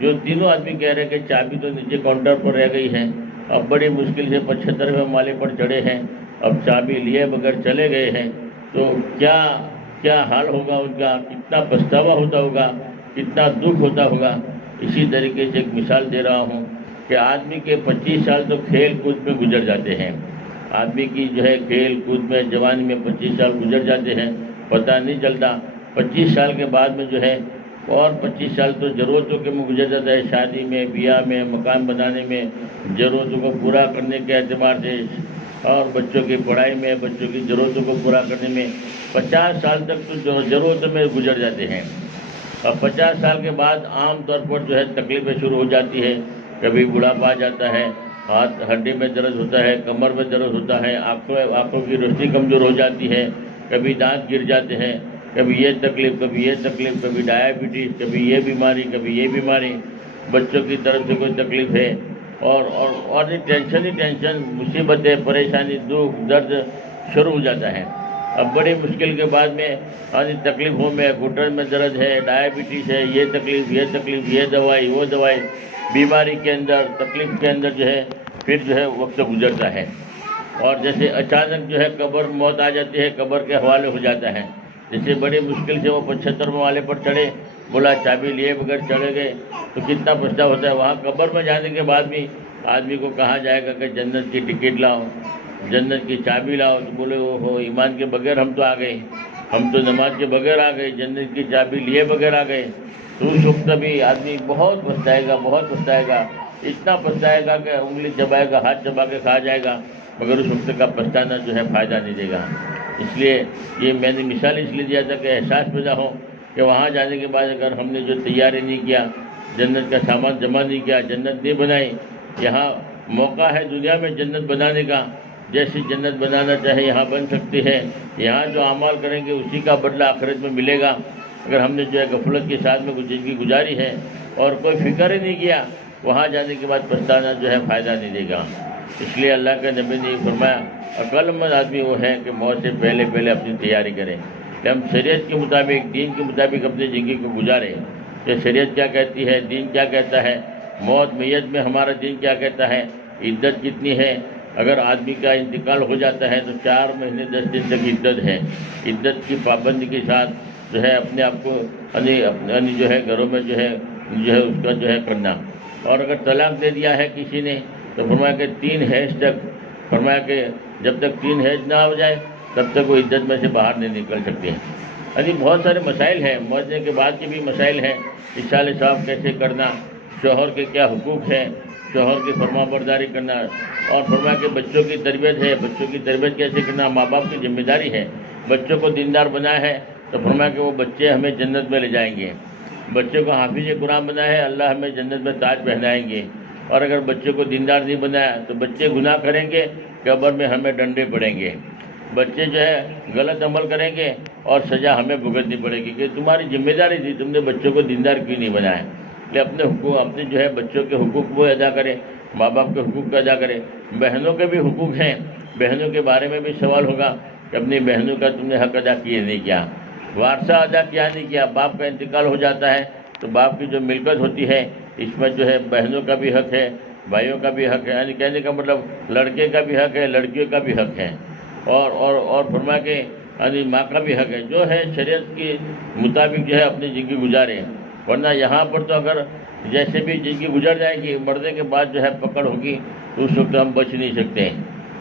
جو تینوں آدمی کہہ رہے کہ چابی تو نیچے کاؤنٹر پر رہ گئی ہے. اب بڑی مشکل سے 75ویں مالے پر چڑھے ہیں, اب چابی لیے بغیر چلے گئے ہیں. تو کیا حال ہوگا ان کا, کتنا پچھتاوا ہوتا ہوگا, کتنا دکھ ہوتا ہوگا. اسی طریقے سے ایک مثال دے رہا ہوں کہ آدمی کے 25 سال تو کھیل کود میں گزر جاتے ہیں. آدمی کی جو ہے کھیل کود میں جوانی میں 25 سال گزر جاتے ہیں, پتہ نہیں چلتا. 25 سال کے بعد میں جو ہے اور 25 سال تو ضرورتوں کے میں گزر جاتا ہے، شادی میں، بیاہ میں، مکان بنانے میں، ضرورتوں کو پورا کرنے کے اعتبار سے، اور بچوں کی پڑھائی میں، بچوں کی ضرورتوں کو پورا کرنے میں 50 سال تک تو ضرورتوں میں گزر جاتے ہیں۔ اور 50 سال کے بعد عام طور پر جو ہے تکلیفیں شروع ہو جاتی ہے، کبھی بڑھاپا آ جاتا ہے، ہاتھ ہڈی میں درد ہوتا ہے، کمر میں درد ہوتا ہے، آنکھوں کی روشنی کمزور ہو جاتی ہے، کبھی دانت گر جاتے ہیں، کبھی یہ تکلیف، کبھی یہ تکلیف، کبھی ڈائبٹیز، کبھی یہ بیماری، کبھی یہ بیماری، بچوں کی طرف سے کوئی تکلیف ہے، اور یہ ٹینشن ہی ٹینشن، مصیبتیں، پریشانی، دکھ درد شروع ہو جاتا ہے۔ اب بڑی مشکل کے بعد میں تکلیفوں میں، گھٹن میں درد ہے، ڈائبٹیز ہے، یہ تکلیف، یہ تکلیف، یہ دوائی، وہ دوائی، بیماری کے اندر، تکلیف کے اندر جو ہے پھر جو ہے وقت گزرتا ہے۔ اور جیسے اچانک جو ہے قبر موت آ جاتی ہے، قبر کے حوالے ہو جاتا ہے۔ جیسے بڑی مشکل سے وہ 75 والے پر چڑھے، بولا چابی لیے بغیر چڑھے گئے تو کتنا پچھتاوا ہوتا ہے۔ وہاں قبر میں جانے کے بعد بھی آدمی کو کہا جائے گا کہ جنت کی ٹکٹ لاؤ، جنت کی چابی لاؤ، تو بولے او ہو، ایمان کے بغیر ہم تو آ گئے، ہم تو نماز کے بغیر آ گئے، جنت کی چابی لیے بغیر آ گئے۔ تو اس وقت بھی آدمی بہت پچھتائے گا، بہت پچھتائے گا، اتنا پچھتائے گا کہ انگلی چبائے گا، ہاتھ چبا کے کھا جائے گا، مگر اس وقت کا پچھتانا جو ہے فائدہ نہیں دے گا۔ اس لیے یہ میں نے مثال اس لیے دیا تھا کہ احساس پیدا ہو کہ وہاں جانے کے بعد اگر ہم نے جو تیاری نہیں کیا، جنت کا سامان جمع نہیں کیا، جنت نہیں بنائی، یہاں موقع ہے دنیا میں جنت بنانے کا، جیسی جنت بنانا چاہے یہاں بن سکتی ہے۔ یہاں جو اعمال کریں گے اسی کا بدلہ آخرت میں ملے گا۔ اگر ہم نے جو ہے غفلت کے ساتھ میں کچھ زندگی گزاری ہے اور کوئی فکر ہی نہیں کیا، وہاں جانے کے بعد پچھتانا جو ہے فائدہ نہیں دے گا۔ اس لیے اللہ کے نبی نے یہ فرمایا، عقل مند آدمی وہ ہے کہ موت سے پہلے پہلے اپنی تیاری کرے، کہ ہم شریعت کے مطابق، دین کے مطابق اپنی زندگی کو گزارے، کہ شریعت کیا کہتی ہے، دین کیا کہتا ہے، موت میت میں ہمارا دین کیا کہتا ہے، عدت کتنی ہے۔ اگر آدمی کا انتقال ہو جاتا ہے تو 4 مہینے 10 دن تک عدت ہے۔ عدت کی پابندی کے ساتھ جو ہے اپنے آپ کو جو ہے گھروں میں جو ہے اس کا جو ہے کرنا۔ اور اگر طلاق دے دیا ہے کسی نے تو فرمایا کہ 3 حیض تک، فرمایا کہ جب تک 3 حیض نہ ہو جائے تب تک وہ عدت میں سے باہر نہیں نکل سکتے ہیں۔ بہت سارے مسائل ہیں، مرنے کے بعد کے بھی مسائل ہیں، اصالہ ثواب کیسے کرنا، شوہر کے کیا حقوق ہیں، شوہر کی فرما برداری کرنا، اور فرمایا کہ بچوں کی تربیت ہے، بچوں کی تربیت کیسے کرنا، ماں باپ کی ذمہ داری ہے۔ بچوں کو دیندار بنایا ہے تو فرمایا کہ وہ بچے ہمیں جنت میں لے جائیں گے۔ بچوں کو حافظ قرآن بنایا ہے، اللہ ہمیں جنت میں تاج پہنائیں گے۔ اور اگر بچوں کو دیندار نہیں بنایا تو بچے گناہ کریں گے، قبر میں ہمیں ڈنڈے پڑیں گے۔ بچے جو ہے غلط عمل کریں گے اور سزا ہمیں بھگتنی پڑے گی کہ تمہاری ذمہ داری تھی، تم نے بچوں کو دیندار کیوں نہیں بنایا۔ کہ اپنے حقوق، اپنے جو ہے بچوں کے حقوق وہ ادا کرے، ماں باپ کے حقوق کو ادا کرے۔ بہنوں کے بھی حقوق ہیں، بہنوں کے بارے میں بھی سوال ہوگا کہ اپنی بہنوں کا تم نے حق ادا کیے نہیں کیا، وارثہ ادا کیا نہیں کیا۔ باپ کا انتقال ہو جاتا ہے تو باپ کی جو ملکت ہوتی ہے اس میں جو ہے بہنوں کا بھی حق ہے، بھائیوں کا بھی حق ہے، یعنی کہنے کا مطلب لڑکے کا بھی حق ہے، لڑکیوں کا بھی حق ہے، اور فرما کے ماں کا بھی حق ہے۔ جو ہے شریعت کے مطابق جو ہے اپنی زندگی گزارے، ورنہ یہاں پر تو اگر جیسے بھی زندگی گزر جائے گی، مرنے کے بعد جو ہے پکڑ ہوگی تو اس وقت ہم بچ نہیں سکتے۔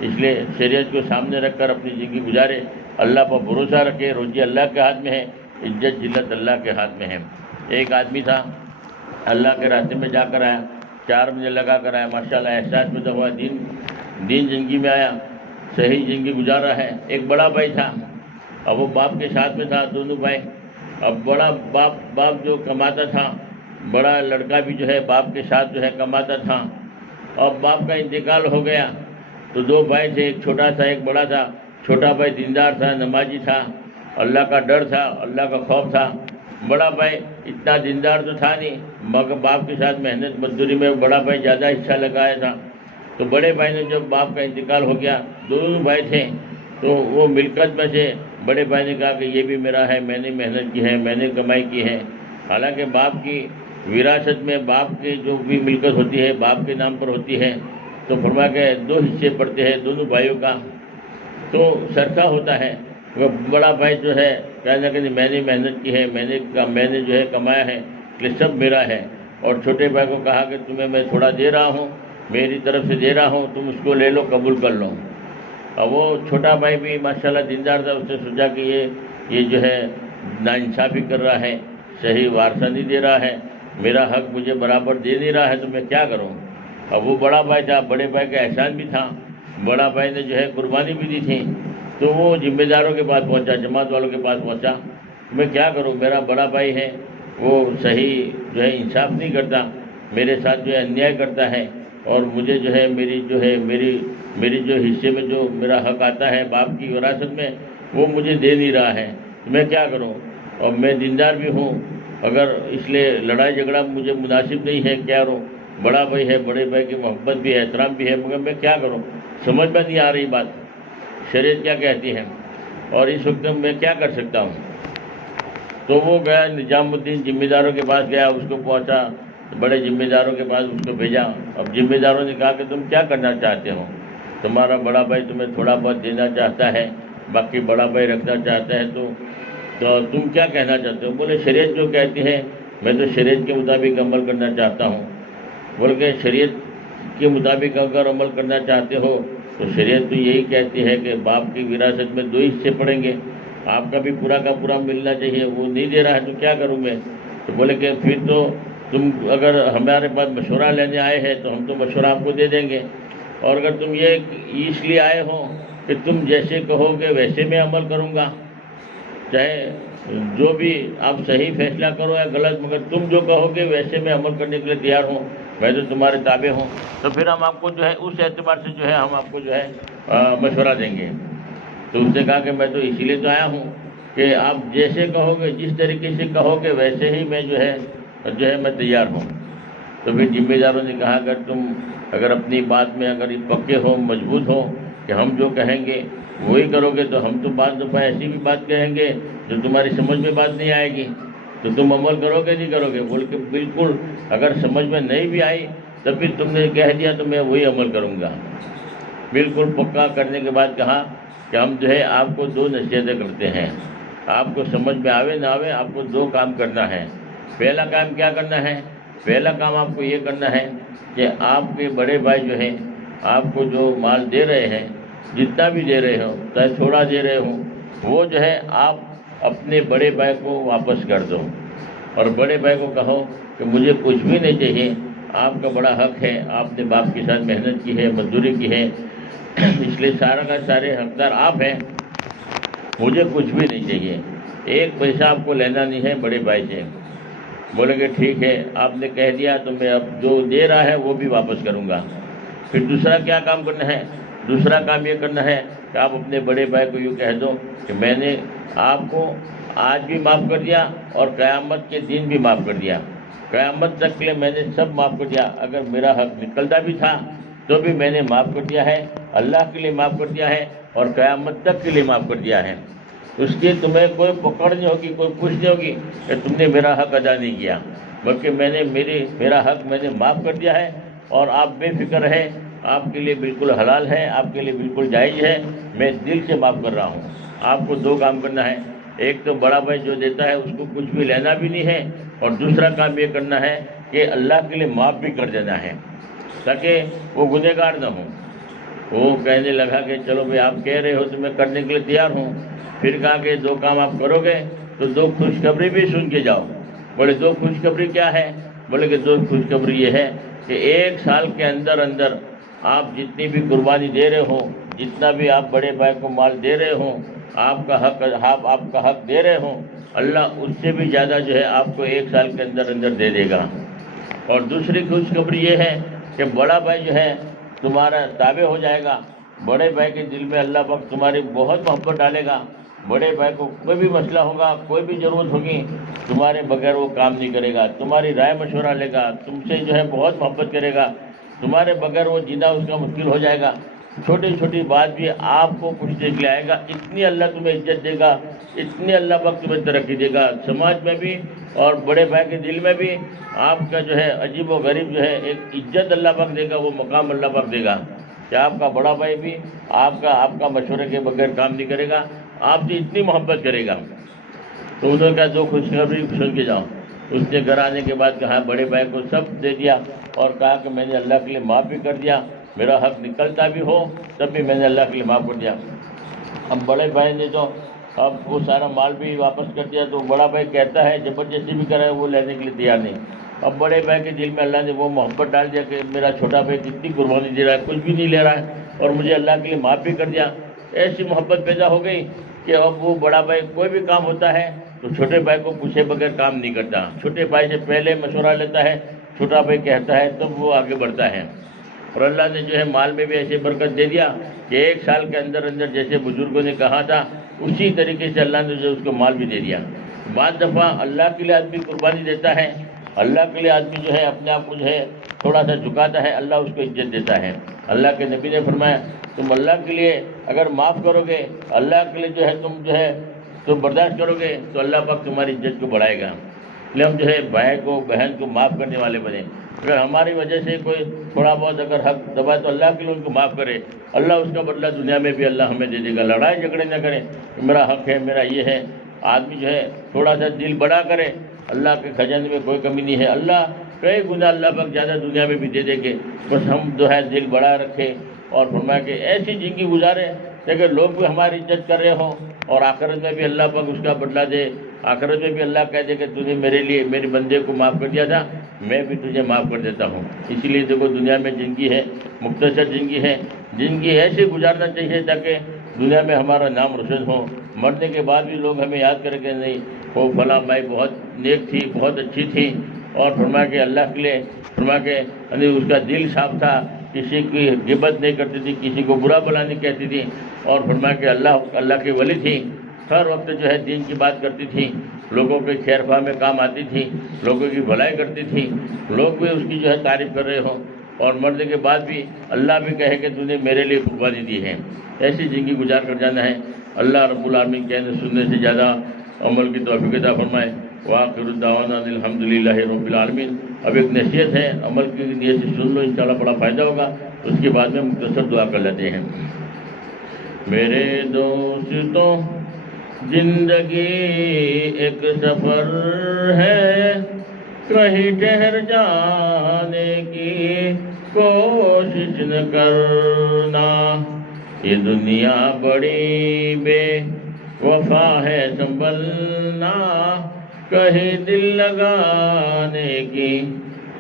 اس لیے شریعت کو سامنے رکھ کر اپنی زندگی گزارے، اللہ پر بھروسہ رکھے، روزی اللہ کے ہاتھ میں ہے، عزت ذلت اللہ کے ہاتھ میں ہے۔ ایک آدمی تھا، اللہ کے راستے میں جا کر آیا، 4 مہینے لگا کر آیا، ماشاءاللہ احساس پیدا ہوا، دین زندگی میں آیا، صحیح زندگی گزار رہا ہے۔ ایک بڑا بھائی تھا، اب وہ باپ کے ساتھ میں تھا، دونوں بھائی۔ اب بڑا باپ جو کماتا تھا، بڑا لڑکا بھی جو ہے باپ کے ساتھ جو ہے کماتا تھا۔ اب باپ کا انتقال ہو گیا تو 2 بھائی تھے، ایک چھوٹا تھا ایک بڑا تھا۔ چھوٹا بھائی دیندار تھا، نمازی تھا، اللہ کا ڈر تھا، اللہ کا خوف تھا۔ بڑا بھائی اتنا دیندار تو تھا نہیں، مگر باپ کے ساتھ محنت مزدوری میں بڑا بھائی زیادہ حصہ لگایا تھا۔ تو بڑے بھائی نے جب باپ کا انتقال ہو گیا، دونوں بھائی تھے، تو وہ ملکت میں سے بڑے بھائی نے کہا کہ یہ بھی میرا ہے، میں نے محنت کی ہے، میں نے کمائی کی ہے۔ حالانکہ باپ کی وراثت میں باپ کی جو بھی ملکت ہوتی ہے باپ کے نام پر ہوتی ہے، تو فرمایا کہ 2 حصے پڑتے ہیں دونوں بھائیوں کا، تو سرکہ ہوتا ہے۔ وہ بڑا بھائی جو ہے کہنا کہ میں نے محنت کی ہے، میں نے جو ہے کمایا ہے، یہ سب میرا ہے۔ اور چھوٹے بھائی کو کہا کہ تمہیں میں تھوڑا دے رہا ہوں، میری طرف سے دے رہا ہوں، تم اس کو لے لو، قبول کر لو۔ اور وہ چھوٹا بھائی بھی ماشاءاللہ دیندار تھا، اس نے سوچا کہ یہ جو ہے ناانصافی کر رہا ہے، صحیح وارثہ نہیں دے رہا ہے، میرا حق مجھے برابر دے نہیں رہا ہے، تو میں کیا کروں؟ اب وہ بڑا بھائی تھا، بڑے بھائی کا احسان بھی تھا، بڑا بھائی نے جو ہے قربانی بھی دی تھی، تو وہ ذمہ داروں کے پاس پہنچا، جماعت والوں کے پاس پہنچا، میں کیا کروں؟ میرا بڑا بھائی ہے، وہ صحیح جو ہے انصاف نہیں کرتا، میرے ساتھ جو ہے انیائے کرتا ہے، اور مجھے جو ہے میری جو حصے میں جو میرا حق آتا ہے باپ کی وراثت میں، وہ مجھے دے نہیں رہا ہے، تو میں کیا کروں؟ اور میں دیندار بھی ہوں، اگر اس لیے لڑائی جھگڑا مجھے مناسب نہیں ہے، کیا کروں؟ بڑا بھائی ہے، بڑے بھائی کی محبت بھی ہے، احترام بھی ہے، مگر میں کیا کروں؟ سمجھ میں نہیں آ رہی بات، شریعت کیا کہتی ہے، اور اس وقت میں کیا کر سکتا ہوں؟ تو وہ گیا نظام الدین ذمہ داروں کے پاس گیا، اس کو پہنچا، بڑے ذمہ داروں کے پاس اس کو بھیجا۔ اب ذمہ داروں نے کہا کہ تم کیا کرنا چاہتے ہو؟ تمہارا بڑا بھائی تمہیں تھوڑا بہت دینا چاہتا ہے، باقی بڑا بھائی رکھنا چاہتا ہے، تو تم کیا کہنا چاہتے ہو؟ بولے شریعت جو کہتی ہے میں تو شریعت کے مطابق عمل کرنا چاہتا ہوں۔ بول کے شریعت کے مطابق اگر عمل کرنا چاہتے ہو تو شریعت تو یہی کہتی ہے کہ باپ کی وراثت میں 2 حصے پڑیں گے، آپ کا بھی پورا کا پورا ملنا چاہیے، وہ نہیں دے رہا ہے تو کیا کروں میں؟ تو بولے کہ پھر تو تم اگر ہمارے پاس مشورہ لینے آئے ہیں تو ہم تو مشورہ آپ کو دے دیں گے، اور اگر تم یہ اس لیے آئے ہو کہ تم جیسے کہو گے ویسے میں عمل کروں گا، چاہے جو بھی آپ صحیح فیصلہ کرو یا غلط، مگر تم جو کہو گے ویسے میں عمل کرنے کے لیے تیار ہوں، میں تو تمہارے تابع ہوں، تو پھر ہم آپ کو جو ہے اس اعتبار سے جو ہے ہم آپ کو جو ہے مشورہ دیں گے۔ تو اس نے کہا کہ میں تو اسی لیے تو آیا ہوں کہ آپ جیسے کہو گے، جس طریقے سے کہو گے ویسے ہی میں جو ہے میں تیار ہوں۔ تو پھر ذمہ داروں نے کہا اگر تم اپنی بات میں اگر پکے ہو، مضبوط ہو کہ ہم جو کہیں گے وہی کرو گے، تو ہم تو بعض دفعہ ایسی بھی بات کہیں گے جو تمہاری سمجھ میں بات نہیں آئے گی، تو تم عمل کرو گے نہیں کرو گے؟ بول کے بالکل، اگر سمجھ میں نہیں بھی آئی تب بھی تم نے کہہ دیا تو میں وہی عمل کروں گا۔ بالکل پکا کرنے کے بعد کہا کہ ہم جو ہے آپ کو 2 نصیحتیں کرتے ہیں، آپ کو سمجھ میں آوے نہ آوے آپ کو 2 کام کرنا ہے۔ پہلا کام کیا کرنا ہے؟ پہلا کام آپ کو یہ کرنا ہے کہ آپ کے بڑے بھائی جو ہیں آپ کو جو مال دے رہے ہیں، جتنا بھی دے رہے ہو، چاہے تھوڑا دے رہے ہو، وہ جو ہے آپ اپنے بڑے بھائی کو واپس کر دو، اور بڑے بھائی کو کہو کہ مجھے کچھ بھی نہیں چاہیے، آپ کا بڑا حق ہے، آپ نے باپ کے ساتھ محنت کی ہے، مزدوری کی ہے، اس لیے سارا کا سارے حقدار آپ ہیں، مجھے کچھ بھی نہیں چاہیے، 1 پیسہ آپ کو لینا نہیں ہے بڑے بھائی سے۔ بولے کہ ٹھیک ہے، آپ نے کہہ دیا تو میں اب جو دے رہا ہے وہ بھی واپس کروں گا۔ پھر دوسرا کیا کام کرنا ہے؟ دوسرا کام یہ کرنا ہے کہ آپ اپنے بڑے بھائی کو یوں کہہ دو کہ میں نے آپ کو آج بھی معاف کر دیا اور قیامت کے دن بھی معاف کر دیا، قیامت تک کے لیے میں نے سب معاف کر دیا، اگر میرا حق نکلتا بھی تھا تو بھی میں نے معاف کر دیا ہے، اللہ کے لیے معاف کر دیا ہے، اور قیامت تک کے لیے معاف کر دیا ہے۔ اس کی تمہیں کوئی پکڑ نہیں ہوگی، کوئی پوچھ نہیں ہوگی کہ تم نے میرا حق ادا نہیں کیا، بلکہ میں نے میرا حق میں نے معاف کر دیا ہے، اور آپ بے فکر رہیں، آپ کے لیے بالکل حلال ہے، آپ کے لیے بالکل جائز ہے، میں دل سے معاف کر رہا ہوں۔ آپ کو 2 کام کرنا ہے، ایک تو بڑا بھائی جو دیتا ہے اس کو کچھ بھی لینا بھی نہیں ہے، اور دوسرا کام یہ کرنا ہے کہ اللہ کے لیے معاف بھی کر دینا ہے تاکہ وہ گنہگار نہ ہوں۔ وہ کہنے لگا کہ چلو بھائی آپ کہہ رہے ہو تو میں کرنے کے لیے تیار ہوں۔ پھر کہا کہ 2 کام آپ کرو گے تو 2 خوشخبری بھی سن کے جاؤ۔ بولے 2 خوشخبری کیا ہے؟ بولے کہ 2 خوشخبری یہ ہے کہ 1 سال کے اندر اندر آپ جتنی بھی قربانی دے رہے ہو، جتنا بھی آپ بڑے بھائی کو مال دے رہے ہو، آپ کا حق دے رہے ہو، اللہ اس سے بھی زیادہ جو ہے آپ کو 1 سال کے اندر اندر دے دے گا۔ اور دوسری خوشخبری یہ ہے کہ بڑا بھائی جو ہے تمہارا تابع ہو جائے گا، بڑے بھائی کے دل میں اللہ پاک تمہاری بہت محبت ڈالے گا، بڑے بھائی کو کوئی بھی مسئلہ ہوگا، کوئی بھی ضرورت ہوگی، تمہارے بغیر وہ کام نہیں کرے گا، تمہاری رائے مشورہ لے گا، تم سے جو ہے بہت محبت کرے گا، تمہارے بغیر وہ جینا اس کا مشکل ہو جائے گا، چھوٹی چھوٹی بات بھی آپ کو پوچھنے کے لیے آئے گا، اتنی اللہ تمہیں عزت دے گا، اتنی اللہ پاک تمہیں ترقی دے گا، سماج میں بھی اور بڑے بھائی کے دل میں بھی آپ کا جو ہے عجیب و غریب جو ہے ایک عزت اللہ پاک دے گا، وہ مقام اللہ پاک دے گا کہ آپ کا بڑا بھائی بھی آپ کا مشورے کے بغیر کام نہیں کرے گا، آپ سے اتنی محبت کرے گا۔ تو انہوں نے کہا 2 خوشخبری سن کے جاؤ۔ اس نے گھر آنے کے بعد کہا بڑے بھائی کو سب دے دیا، اور کہا کہ میں نے اللہ کے لیے معاف بھی کر دیا، میرا حق نکلتا بھی ہو تب بھی میں نے اللہ کے لیے معاف کر دیا۔ اب بڑے بھائی نے تو اب وہ سارا مال بھی واپس کر دیا تو بڑا بھائی کہتا ہے زبردستی بھی کرا ہے وہ لینے کے لیے تیار نہیں. اب بڑے بھائی کے دل میں اللہ نے وہ محبت ڈال دیا کہ میرا چھوٹا بھائی کتنی قربانی دے رہا ہے, کچھ بھی نہیں لے رہا ہے اور مجھے اللہ کے لیے معاف بھی کر دیا. ایسی محبت پیدا ہو گئی کہ اب وہ بڑا بھائی کوئی بھی کام ہوتا ہے تو چھوٹے بھائی کو پوچھے بغیر کام نہیں کرتا, چھوٹے بھائی سے پہلے مشورہ لیتا ہے, چھوٹا بھائی کہتا ہے تب وہ آگے بڑھتا ہے. اور اللہ نے جو ہے مال میں بھی ایسی برکت دے دیا کہ 1 سال کے اندر اندر جیسے بزرگوں نے کہا تھا اسی طریقے سے اللہ نے جو اس کو مال بھی دے دیا. بعض دفعہ اللہ کے لیے آدمی قربانی دیتا ہے, اللہ کے لیے آدمی جو ہے اپنے آپ کو جو ہے تھوڑا سا جھکاتا ہے, اللہ اس کو عزت دیتا ہے. اللہ کے نبی نے فرمایا تم اللہ کے لیے اگر معاف کرو گے, اللہ کے لیے جو ہے تم جو ہے تو برداشت کرو گے تو اللہ پاک تمہاری عزت کو بڑھائے گا. اس لیے ہم جو ہے بھائی کو بہن کو معاف کرنے والے بنے. اگر ہماری وجہ سے کوئی تھوڑا بہت اگر حق دبائے تو اللہ کے لیے ان کو معاف کرے, اللہ اس کا بدلہ دنیا میں بھی اللہ ہمیں دے دے گا. لڑائی جھگڑے نہ کریں کہ میرا حق ہے میرا یہ ہے. آدمی جو ہے تھوڑا سا دل بڑا کرے, اللہ کے خزانے میں کوئی کمی نہیں ہے, اللہ کئی گنا اللہ پاک زیادہ دنیا میں بھی دے دیں گے. بس ہم جو ہے دل بڑا رکھے اور فرمایا کہ ایسی زندگی گزارے کہ لوگ بھی ہماری عزت کر رہے ہوں اور آخرت میں بھی اللہ پاک اس کا بدلہ دے. آخرت میں بھی اللہ کہہ دے کہ تو نے میرے لیے میرے بندے کو معاف کر دیا تھا, میں بھی تجھے معاف کر دیتا ہوں. اسی لیے دیکھو دنیا میں زندگی ہے مختصر زندگی ہے, زندگی ایسے گزارنا چاہیے تاکہ دنیا میں ہمارا نام روشن ہو. مرنے کے بعد بھی لوگ ہمیں یاد کریں کہ نہیں وہ فلاں مائی بہت نیک تھی, بہت اچھی تھی. اور فرمایا کہ اللہ کے لیے فرمایا کہ اس کا دل صاف تھا, کسی کی غیبت نہیں کرتی تھی, کسی کو برا بھلا نہیں کہتی تھی. اور فرمایا کہ اللہ کی ولی تھی, ہر وقت جو ہے دین کی بات کرتی تھی, لوگوں کے خیر خواہ میں کام آتی تھی, لوگوں کی بھلائی کرتی تھی, لوگ بھی اس کی جو ہے تعریف کر رہے ہوں اور مرنے کے بعد بھی اللہ بھی کہے کہ تو نے میرے لیے قربانی دی ہے. ایسی زندگی گزار کر جانا ہے. اللہ رب العالمین کہنے سننے سے زیادہ عمل کی توفیق عطا فرمائے. وآخر دعوانا الحمدللہ رب العالمین. اب ایک نصیحت ہے, عمل کی نیت سے سن لو, انشاءاللہ بڑا فائدہ ہوگا. اس کے بعد میں مختصر دعا کر لیتے ہیں. میرے دوستوں زندگی ایک سفر ہے, کہیں ٹھہر جانے کی کوشش نہ کرنا. یہ دنیا بڑی بے وفا ہے سنبھلنا, کہیں دل لگانے کی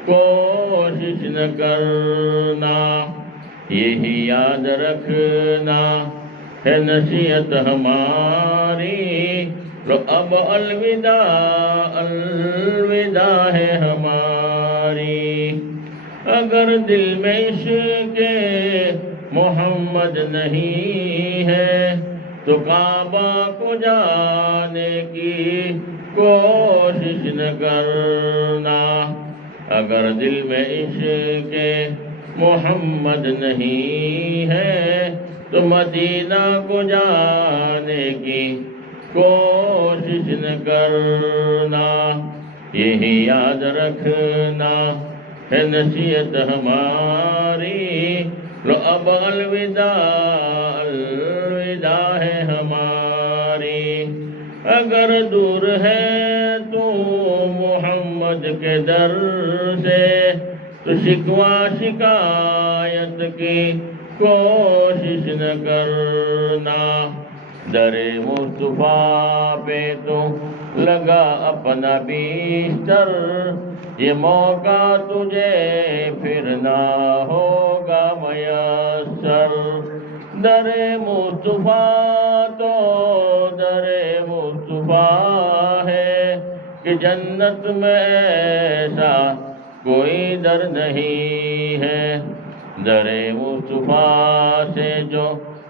کوشش نہ کرنا. یہی یاد رکھنا ہے نصیحت ہماری, لو اب الوداع الوداع ہے ہماری. اگر دل میں عشق محمد نہیں ہے تو کعبہ کو جانے کی کوشش نہ کرنا. اگر دل میں عشق محمد نہیں ہے تو مدینہ کو جانے کی کوشش نہ کرنا. یہی یاد رکھنا ہے نصیحت ہماری, لو اب الوداع الوداع ہے ہماری. اگر دور ہے تو محمد کے در سے تو شکوہ شکایت کی کوشش نہ کرنا. در مصطفیٰ پہ تو لگا اپنا بیستر, یہ موقع تجھے پھر نہ ہوگا میسر. در مصطفیٰ تو در مصطفیٰ ہے کہ جنت میں ایسا کوئی در نہیں ہے. در مصطفیٰ سے جو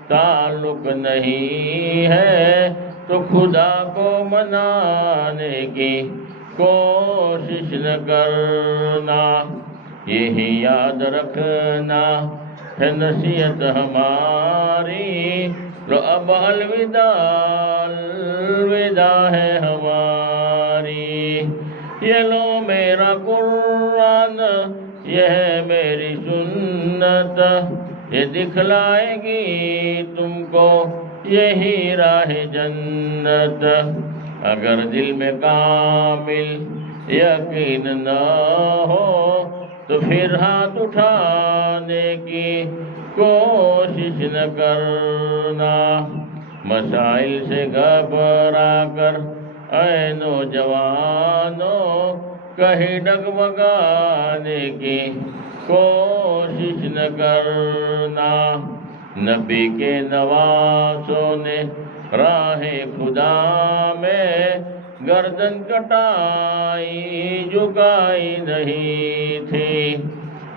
تعلق نہیں ہے تو خدا کو منانے کی کوشش نہ کرنا. یہی یاد رکھنا ہے نصیحت ہماری, لو اب الوداع الوداع ہے ہماری. یہ لو میرا قرآن یہ ہے میری سنت, یہ دکھلائے گی تم کو یہی راہ جنت. اگر دل میں کامل یقین نہ ہو تو پھر ہاتھ اٹھانے کی کوشش نہ کرنا. مسائل سے گھبرا کر اے نوجوانوں کہیں ڈگمگانے کی کوشش نہ کرنا۔ نبی کے نواسوں نے راہ خدا میں گردن کٹائی جھکائی نہیں تھی۔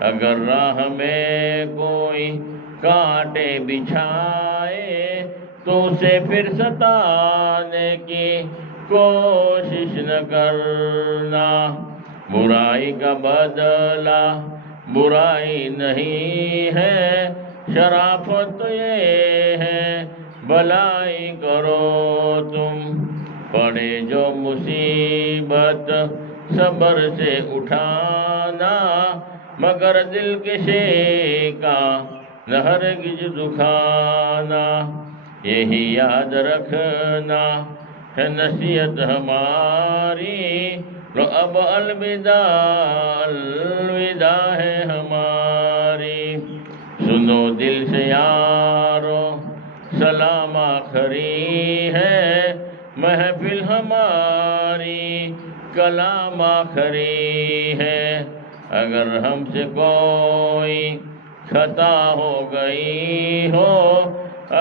اگر راہ میں کوئی کانٹے بچھائے تو اسے پھر ستانے کی کوشش نہ کرنا۔ برائی کا بدلہ برائی نہیں ہے، شرافت تو یہ ہے بھلائی کرو تم۔ پڑے جو مصیبت صبر سے اٹھانا، مگر دل کے شیکا نہ ہرگز دکھانا۔ یہی یاد رکھنا ہے نصیحت ہماری، لو اب الوداع الوداع ہے ہماری۔ سنو دل سے یارو سلام آخری ہے، محفل ہماری کلام آخری ہے۔ اگر ہم سے کوئی خطا ہو گئی ہو،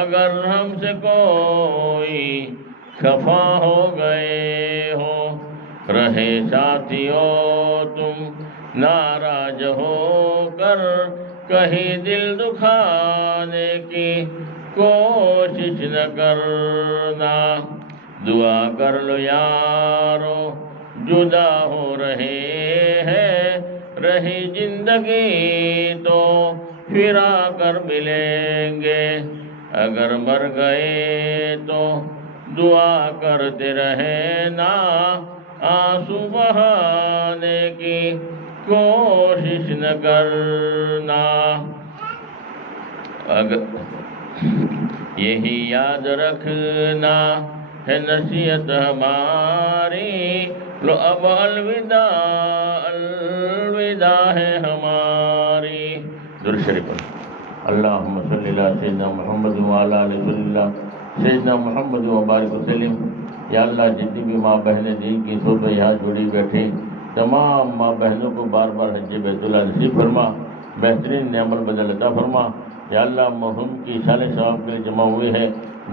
اگر ہم سے کوئی خفا ہو گئے ہو، رہے ساتھیوں تم ناراض ہو کر کہیں دل دکھانے کی کوشش نہ کرنا۔ دعا کر لو یارو جدا ہو رہے ہیں، رہی زندگی تو پھر آ کر ملیں گے۔ اگر مر گئے تو دعا کرتے رہنا، آنسو بہانے کی کوشش نہ کرنا۔ یہی یاد رکھنا ہے نصیحت ہماری، لو اب الوداع الوداع ہے ہماری۔ درود شریف اللہم صلی اللہ سیدنا محمد وعلی آلہ اللہ سیدنا محمد وبارک وسلم۔ یا اللہ جتنی بھی ماں بہنیں دین کی صحبت یہاں جڑی بیٹھی، تمام ماں بہنوں کو بار بار حج بیت اللہ نصیب فرما، بہترین نعمت بدل عطا فرما۔ یا اللہ مرحوم کی سال ثواب کے لیے جمع ہوئے ہیں،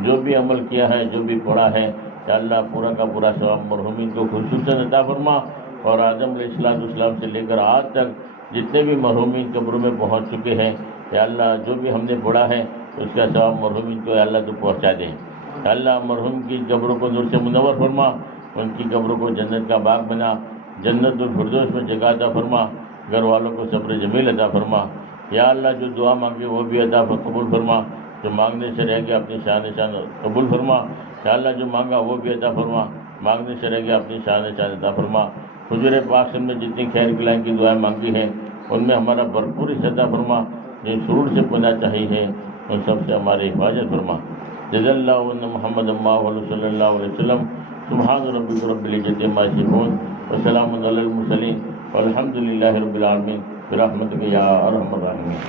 جو بھی عمل کیا ہے جو بھی پڑھا ہے، یا اللہ پورا کا پورا ثواب مرحومین کو خصوصاً عطا فرما۔ اور آدم علیہ السلام سے لے کر آج تک جتنے بھی مرحومین قبروں میں پہنچ چکے ہیں، یا اللہ جو بھی ہم نے پڑھا ہے اس کا ثواب مرحومین کو یا اللہ تو پہنچا دیں۔ یا اللہ مرحوم کی قبروں کو نور سے منور فرما، ان کی قبروں کو جنت کا باغ بنا، جنت الفردوس میں جگہ عطا فرما، گھر والوں کو صبر جمیل عطا فرما۔ یا اللہ جو دعا مانگے وہ بھی عطا قبول فرما، جو مانگنے سے رہ گیا اپنی شان قبول فرما۔ یا اللہ جو مانگا وہ بھی عطا فرما، مانگنے سے رہ گیا اپنی شان عطا فرما۔ حضور پاک سے میں جتنی خیر کلائیں کی دعائیں مانگی ہیں ان میں ہمارا بھرپور عطا فرما، جو سرور سے پناہ چاہیے ہے ان سب سے ہماری حفاظت فرما۔ جزا اللہ عنا محمد صلی اللہ علیہ وسلم۔ سبحان ربک رب العزۃ عما یصفون وسلام علی المرسلین والحمد للہ رب العالمین برحمتک یا ارحم الراحمین۔